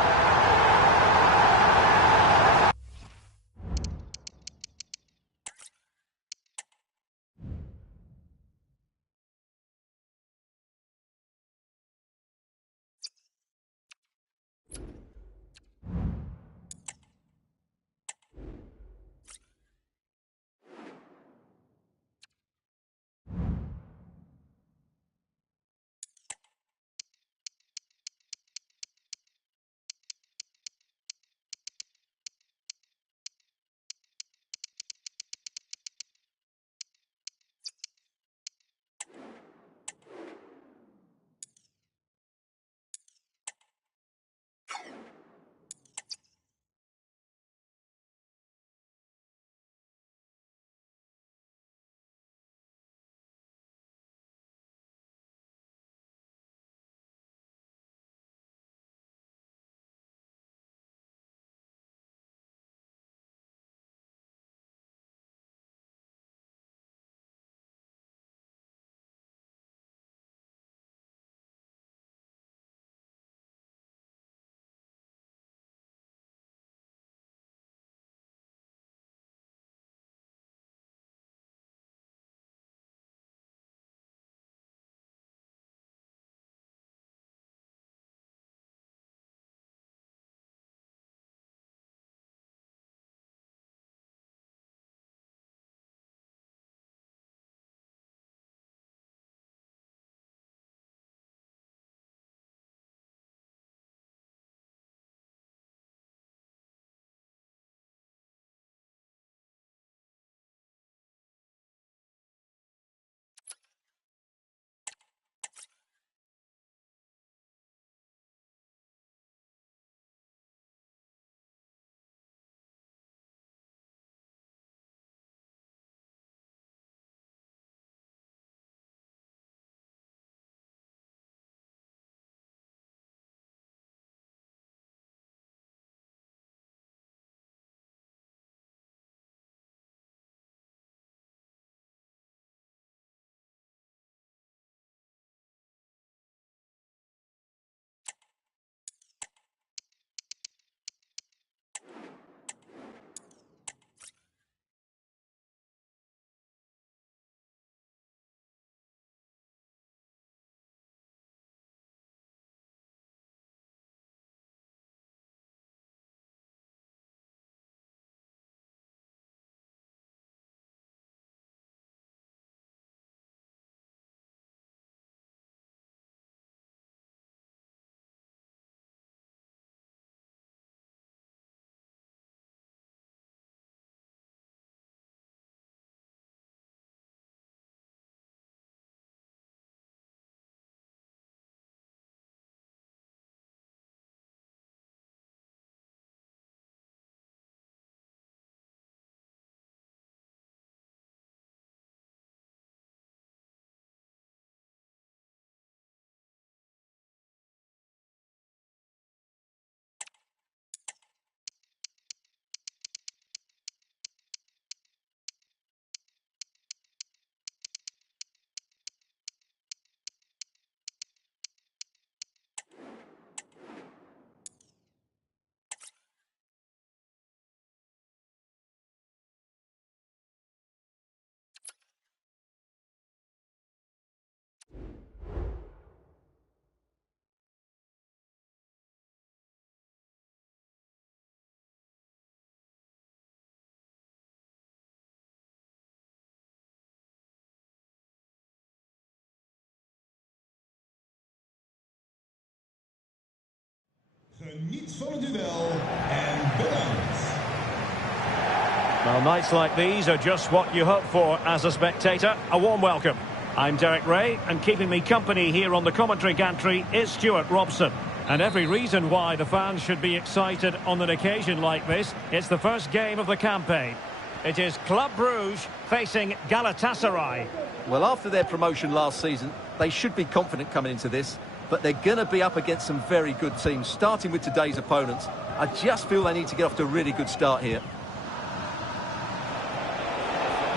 duel en balans. Well, nights like these are just what you hope for as a spectator. A warm welcome. I'm Derek Ray, and keeping me company here on the commentary gantry is Stuart Robson. And every reason why the fans should be excited on an occasion like this. It's the first game of the campaign. It is Club Brugge facing Galatasaray. Well, after their promotion last season, they should be confident coming into this. But they're going to be up against some very good teams, starting with today's opponents. I just feel they need to get off to a really good start here.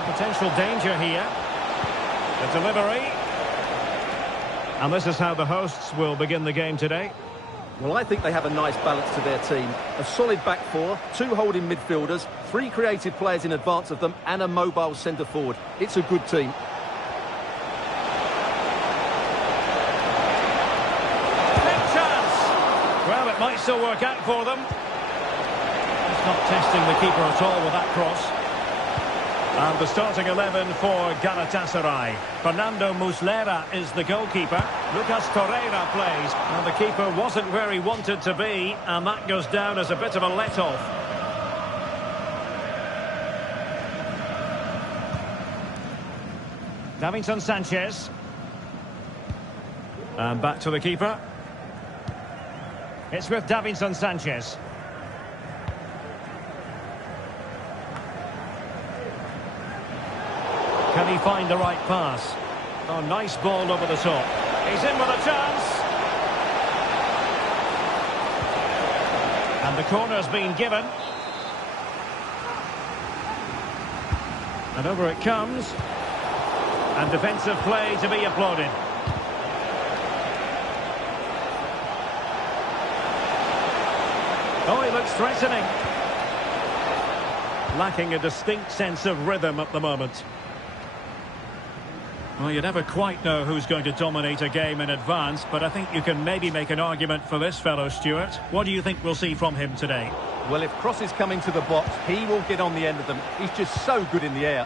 Potential danger here. The delivery. And this is how the hosts will begin the game today. Well, I think they have a nice balance to their team. A solid back four, two holding midfielders, three creative players in advance of them, and a mobile centre forward. It's a good team. Big chance! Well, it might still work out for them. He's not testing the keeper at all with that cross. And the starting 11 for Galatasaray. Fernando Muslera is the goalkeeper. Lucas Torreira plays. And the keeper wasn't where he wanted to be, and that goes down as a bit of a let-off. Davinson Sanchez. And back to the keeper. It's with Davinson Sanchez. Can he find the right pass? Oh, nice ball over the top. He's in with a chance. And the corner's been given. And over it comes. And defensive play to be applauded. Oh, he looks threatening. Lacking a distinct sense of rhythm at the moment. Well, you never quite know who's going to dominate a game in advance, but I think you can maybe make an argument for this fellow, Stuart. What do you think we'll see from him today? Well, if crosses come into the box, he will get on the end of them. He's just so good in the air.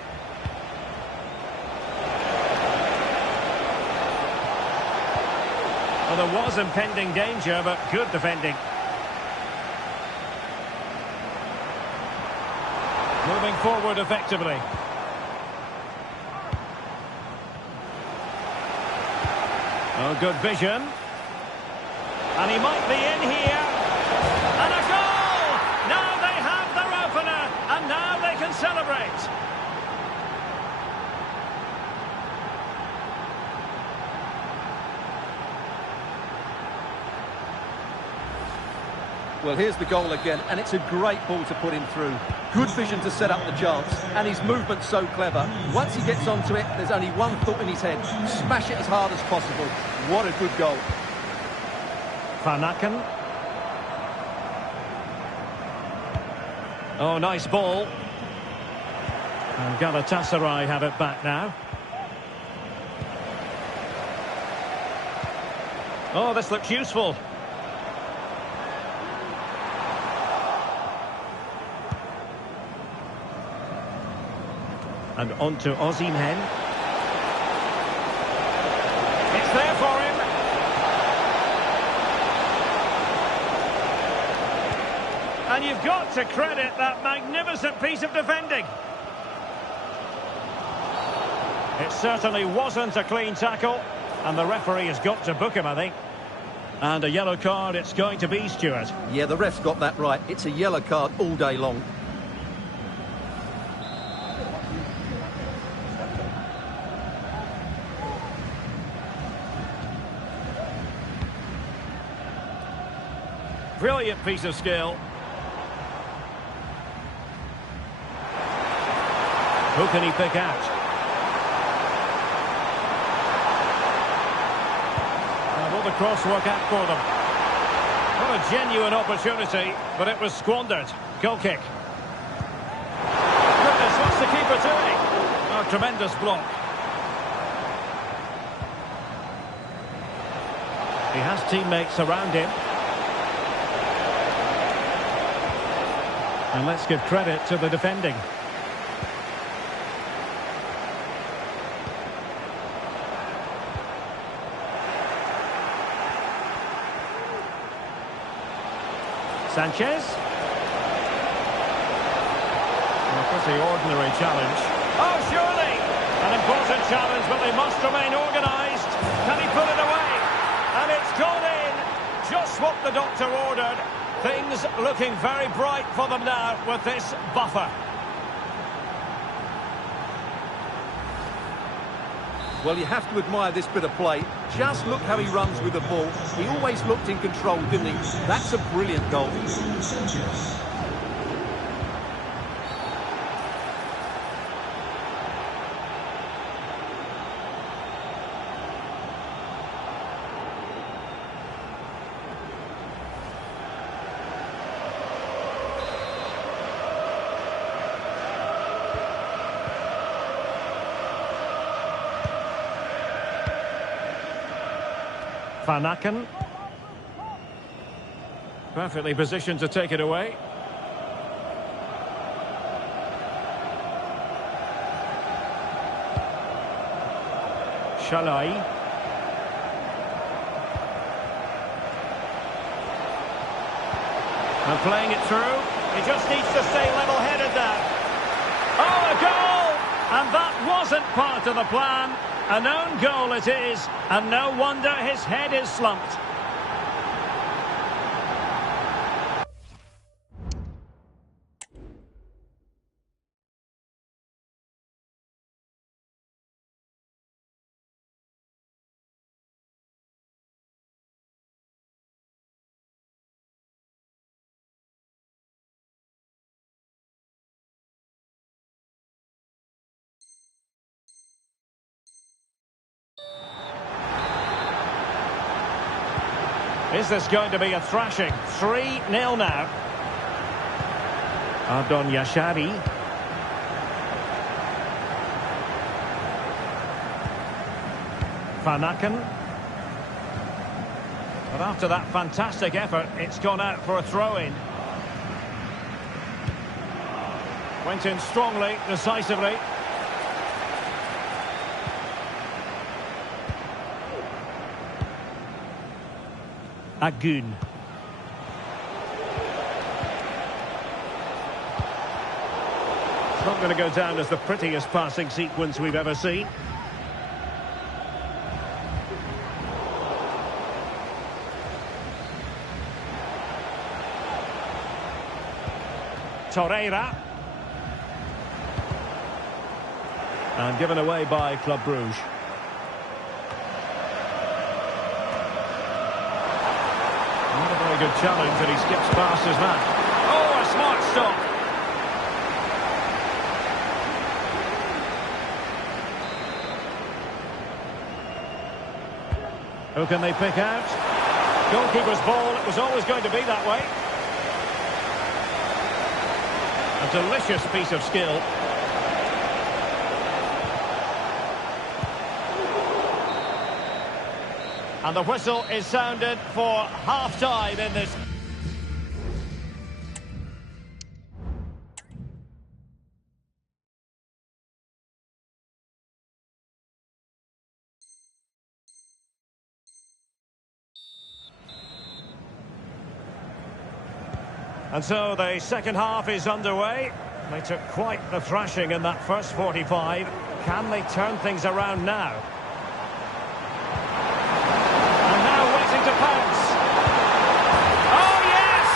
Well, there was impending danger, but good defending. Moving forward effectively. Oh, good vision. And he might be in here. And a goal! Now they have their opener, and now they can celebrate. Well, here's the goal again, and it's a great ball to put him through. Good vision to set up the chance, and his movement's so clever. Once he gets onto it, there's only one thought in his head. Smash it as hard as possible. What a good goal. Van Aken. Oh, nice ball. And Galatasaray have it back now. Oh, this looks useful. And on to Osimhen. It's there for him. And you've got to credit that magnificent piece of defending. It certainly wasn't a clean tackle. And the referee has got to book him, I think. And a yellow card it's going to be, Stuart. Yeah, the ref's got that right. It's a yellow card all day long. Brilliant piece of skill. Who can he pick out? Will the cross work out for them? What a genuine opportunity, but it was squandered. Goal kick. Goodness, what's the keeper doing? Oh, tremendous block. He has teammates around him. And let's give credit to the defending. Sanchez. A pretty ordinary challenge. Oh, surely! An important challenge, but they must remain organised. Can he put it away? And it's gone in. Just what the doctor ordered. Things looking very bright for them now with this buffer. Well, you have to admire this bit of play. Just look how he runs with the ball. He always looked in control, didn't he? That's a brilliant goal. Van Aken. Perfectly positioned to take it away. Shalai. And playing it through. He just needs to stay level-headed now. Oh, a goal! And that wasn't part of the plan. An own goal it is, and no wonder his head is slumped. Is this going to be a thrashing? 3-0 now. Ardon Yashari. Van Aken. But after that fantastic effort, it's gone out for a throw-in. Went in strongly, decisively. Agun. It's not going to go down as the prettiest passing sequence we've ever seen. Torreira. And given away by Club Brugge. Not a very good challenge, and he skips past his man. Oh, a smart stop. Who can they pick out? Goalkeeper's ball, it was always going to be that way. A delicious piece of skill. And the whistle is sounded for half-time in this. And so the second half is underway. They took quite the thrashing in that first 45. Can they turn things around now? To pounce. Oh yes,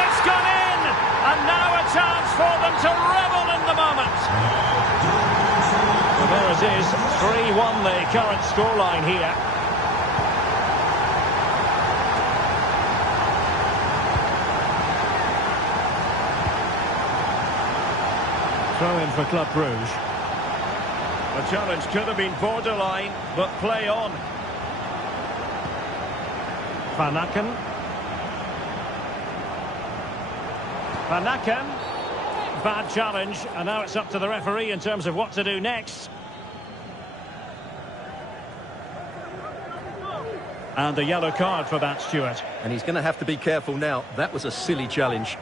it's gone in, and now a chance for them to revel in the moment. Well, there it is, 3-1 the current scoreline here. Throw in for Club Brugge. The challenge could have been borderline, but play on. Van Aken. Van Aken. Bad challenge, and now it's up to the referee in terms of what to do next. And a yellow card for that, Stuart. And he's going to have to be careful now. That was a silly challenge.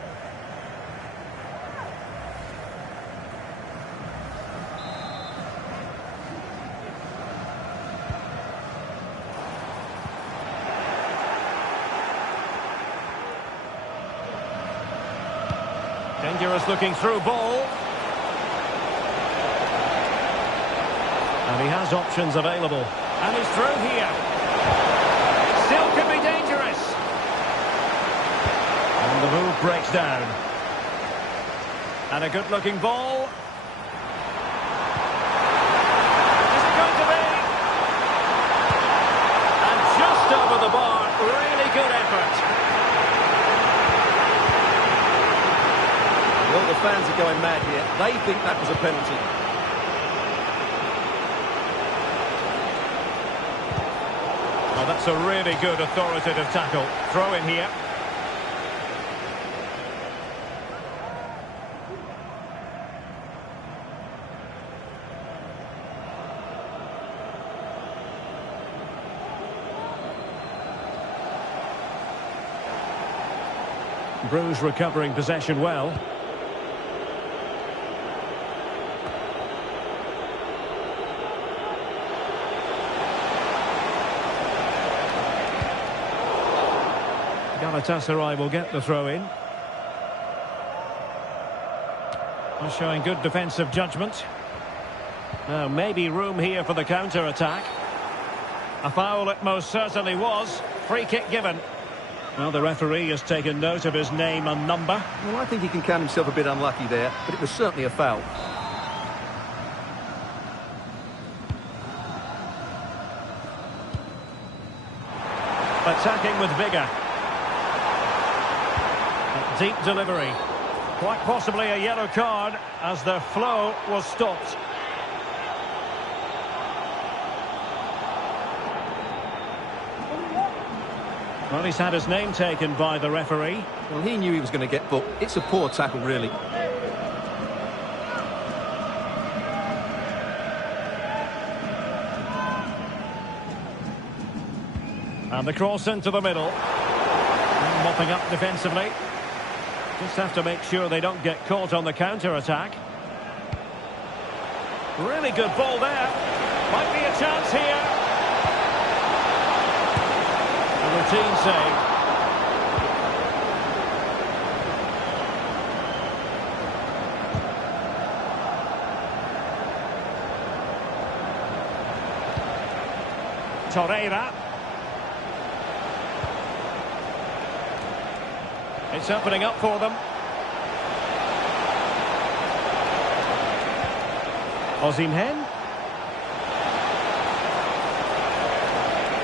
Dangerous looking through ball. And he has options available. And he's through here. It still could be dangerous. And the move breaks down. And a good-looking ball. Is it going to be? And just over the bar. Really good effort. Well, the fans are going mad here. They think that was a penalty. Oh, that's a really good authoritative tackle. Throw in here. Bruges recovering possession well. Galatasaray will get the throw in. They're showing good defensive judgment. Now maybe room here for the counter-attack. A foul it most certainly was. Free kick given. Well, the referee has taken note of his name and number. Well, I think he can count himself a bit unlucky there, but it was certainly a foul. Attacking with vigour. Deep delivery. Quite possibly a yellow card as the flow was stopped. Well, he's had his name taken by the referee. Well, he knew he was going to get booked. It's a poor tackle, really. And the cross into the middle. And mopping up defensively. Just have to make sure they don't get caught on the counter-attack. Really good ball there. Might be a chance here. A routine save. Torreira. It's opening up for them. Osimhen.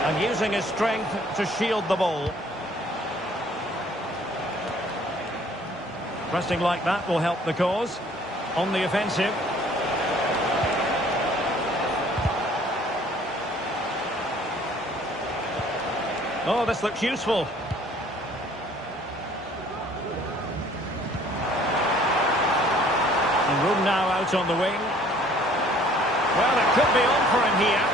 And using his strength to shield the ball. Pressing like that will help the cause. On the offensive. Oh, this looks useful. And room now out on the wing. Well, it could be on for him here.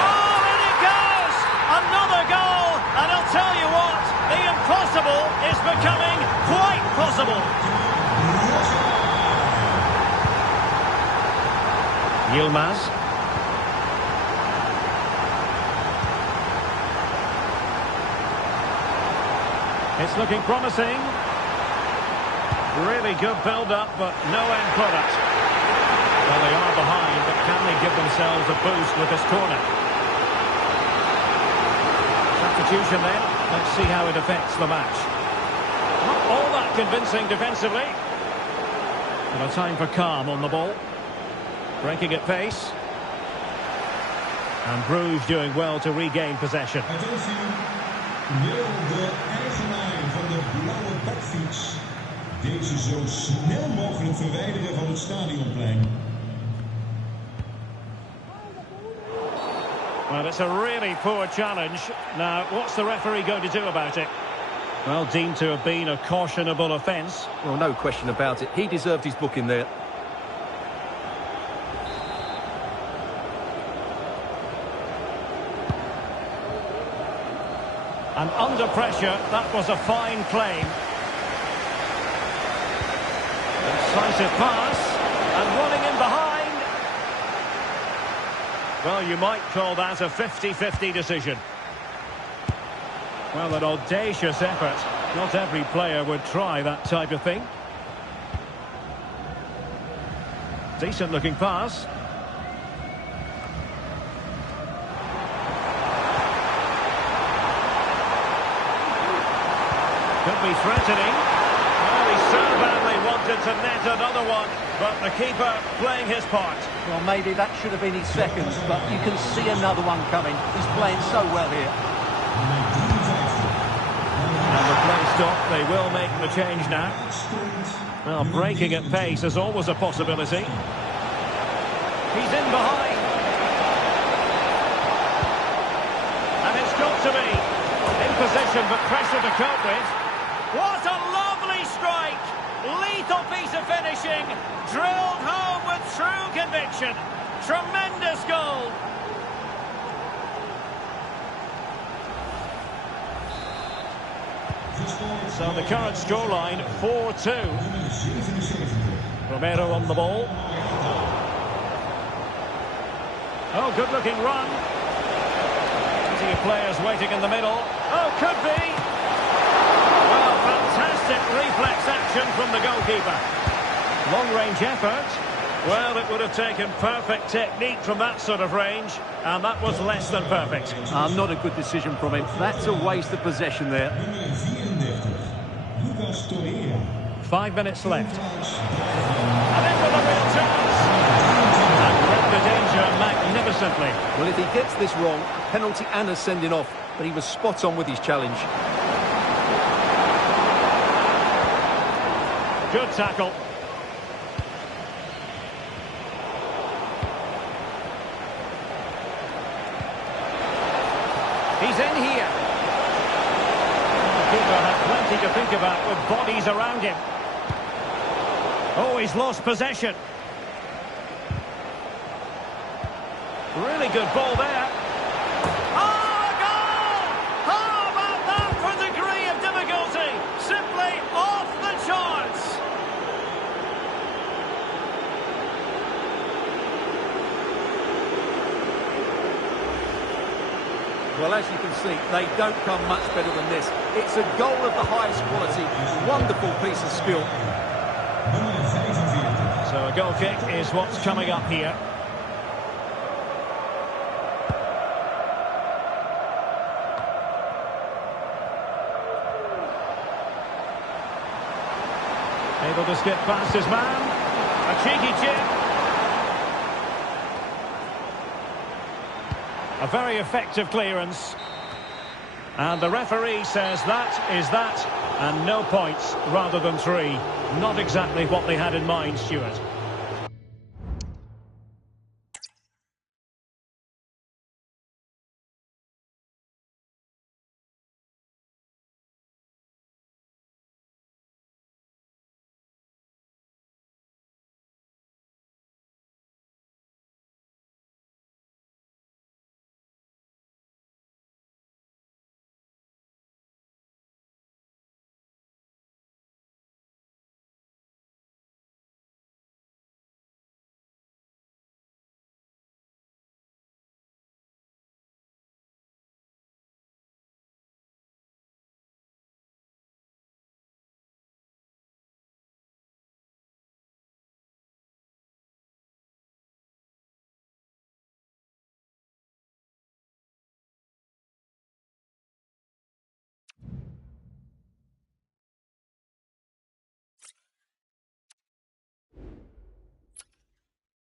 Oh, and it goes! Another goal! And I'll tell you what, the impossible is becoming quite possible. Yilmaz. It's looking promising. Really good build-up, but no end product. Well, they are behind, but can they give themselves a boost with this corner? Substitution then. Let's see how it affects the match. Not all that convincing defensively. And a time for calm on the ball. Breaking at pace. And Bruges doing well to regain possession. Wil de eigenaar van de blauwe bakfiets deze zo snel mogelijk verwijderen van het stadionplein? Well, it's a really poor challenge. Now, what's the referee going to do about it? Well, deemed to have been a cautionable offence. Well, no question about it. He deserved his booking there. And under pressure, that was a fine claim. Decisive pass, and running in behind. Well, you might call that a 50-50 decision. Well, an audacious effort. Not every player would try that type of thing. Decent looking pass. Could be threatening. Well, he so badly wanted to net another one, but the keeper playing his part. Well, maybe that should have been his second, but you can see another one coming. He's playing so well here. And the play stopped. They will make the change now. Well, breaking at pace is always a possibility. He's in behind. And it's got to be in position, but pressure to cope with. What a lovely strike! Lethal piece of finishing, drilled home with true conviction. Tremendous goal. So the current scoreline, 4-2. Romero on the ball. Oh, good-looking run. Plenty of players waiting in the middle. Oh, could be. Well, fantastic reflex action from the goalkeeper. Long-range effort. Well, it would have taken perfect technique from that sort of range, and that was less than perfect. Not a good decision from him. That's a waste of possession there. 5 minutes left. And in with a real chance. And read the danger magnificently. Well, if he gets this wrong, penalty and a sending off, but he was spot on with his challenge. Good tackle. He's in here. The keeper had plenty to think about with bodies around him. Oh, he's lost possession. Really good ball there. Oh, a goal! How about that for degree of difficulty? Simply off the charts. Well, as you can see, they don't come much better than this. It's a goal of the highest quality. Wonderful piece of skill. So a goal kick is what's coming up here. Able to skip past his man. A cheeky chip. A very effective clearance. And the referee says that is that, and no points rather than 3. Not exactly what they had in mind, Stuart.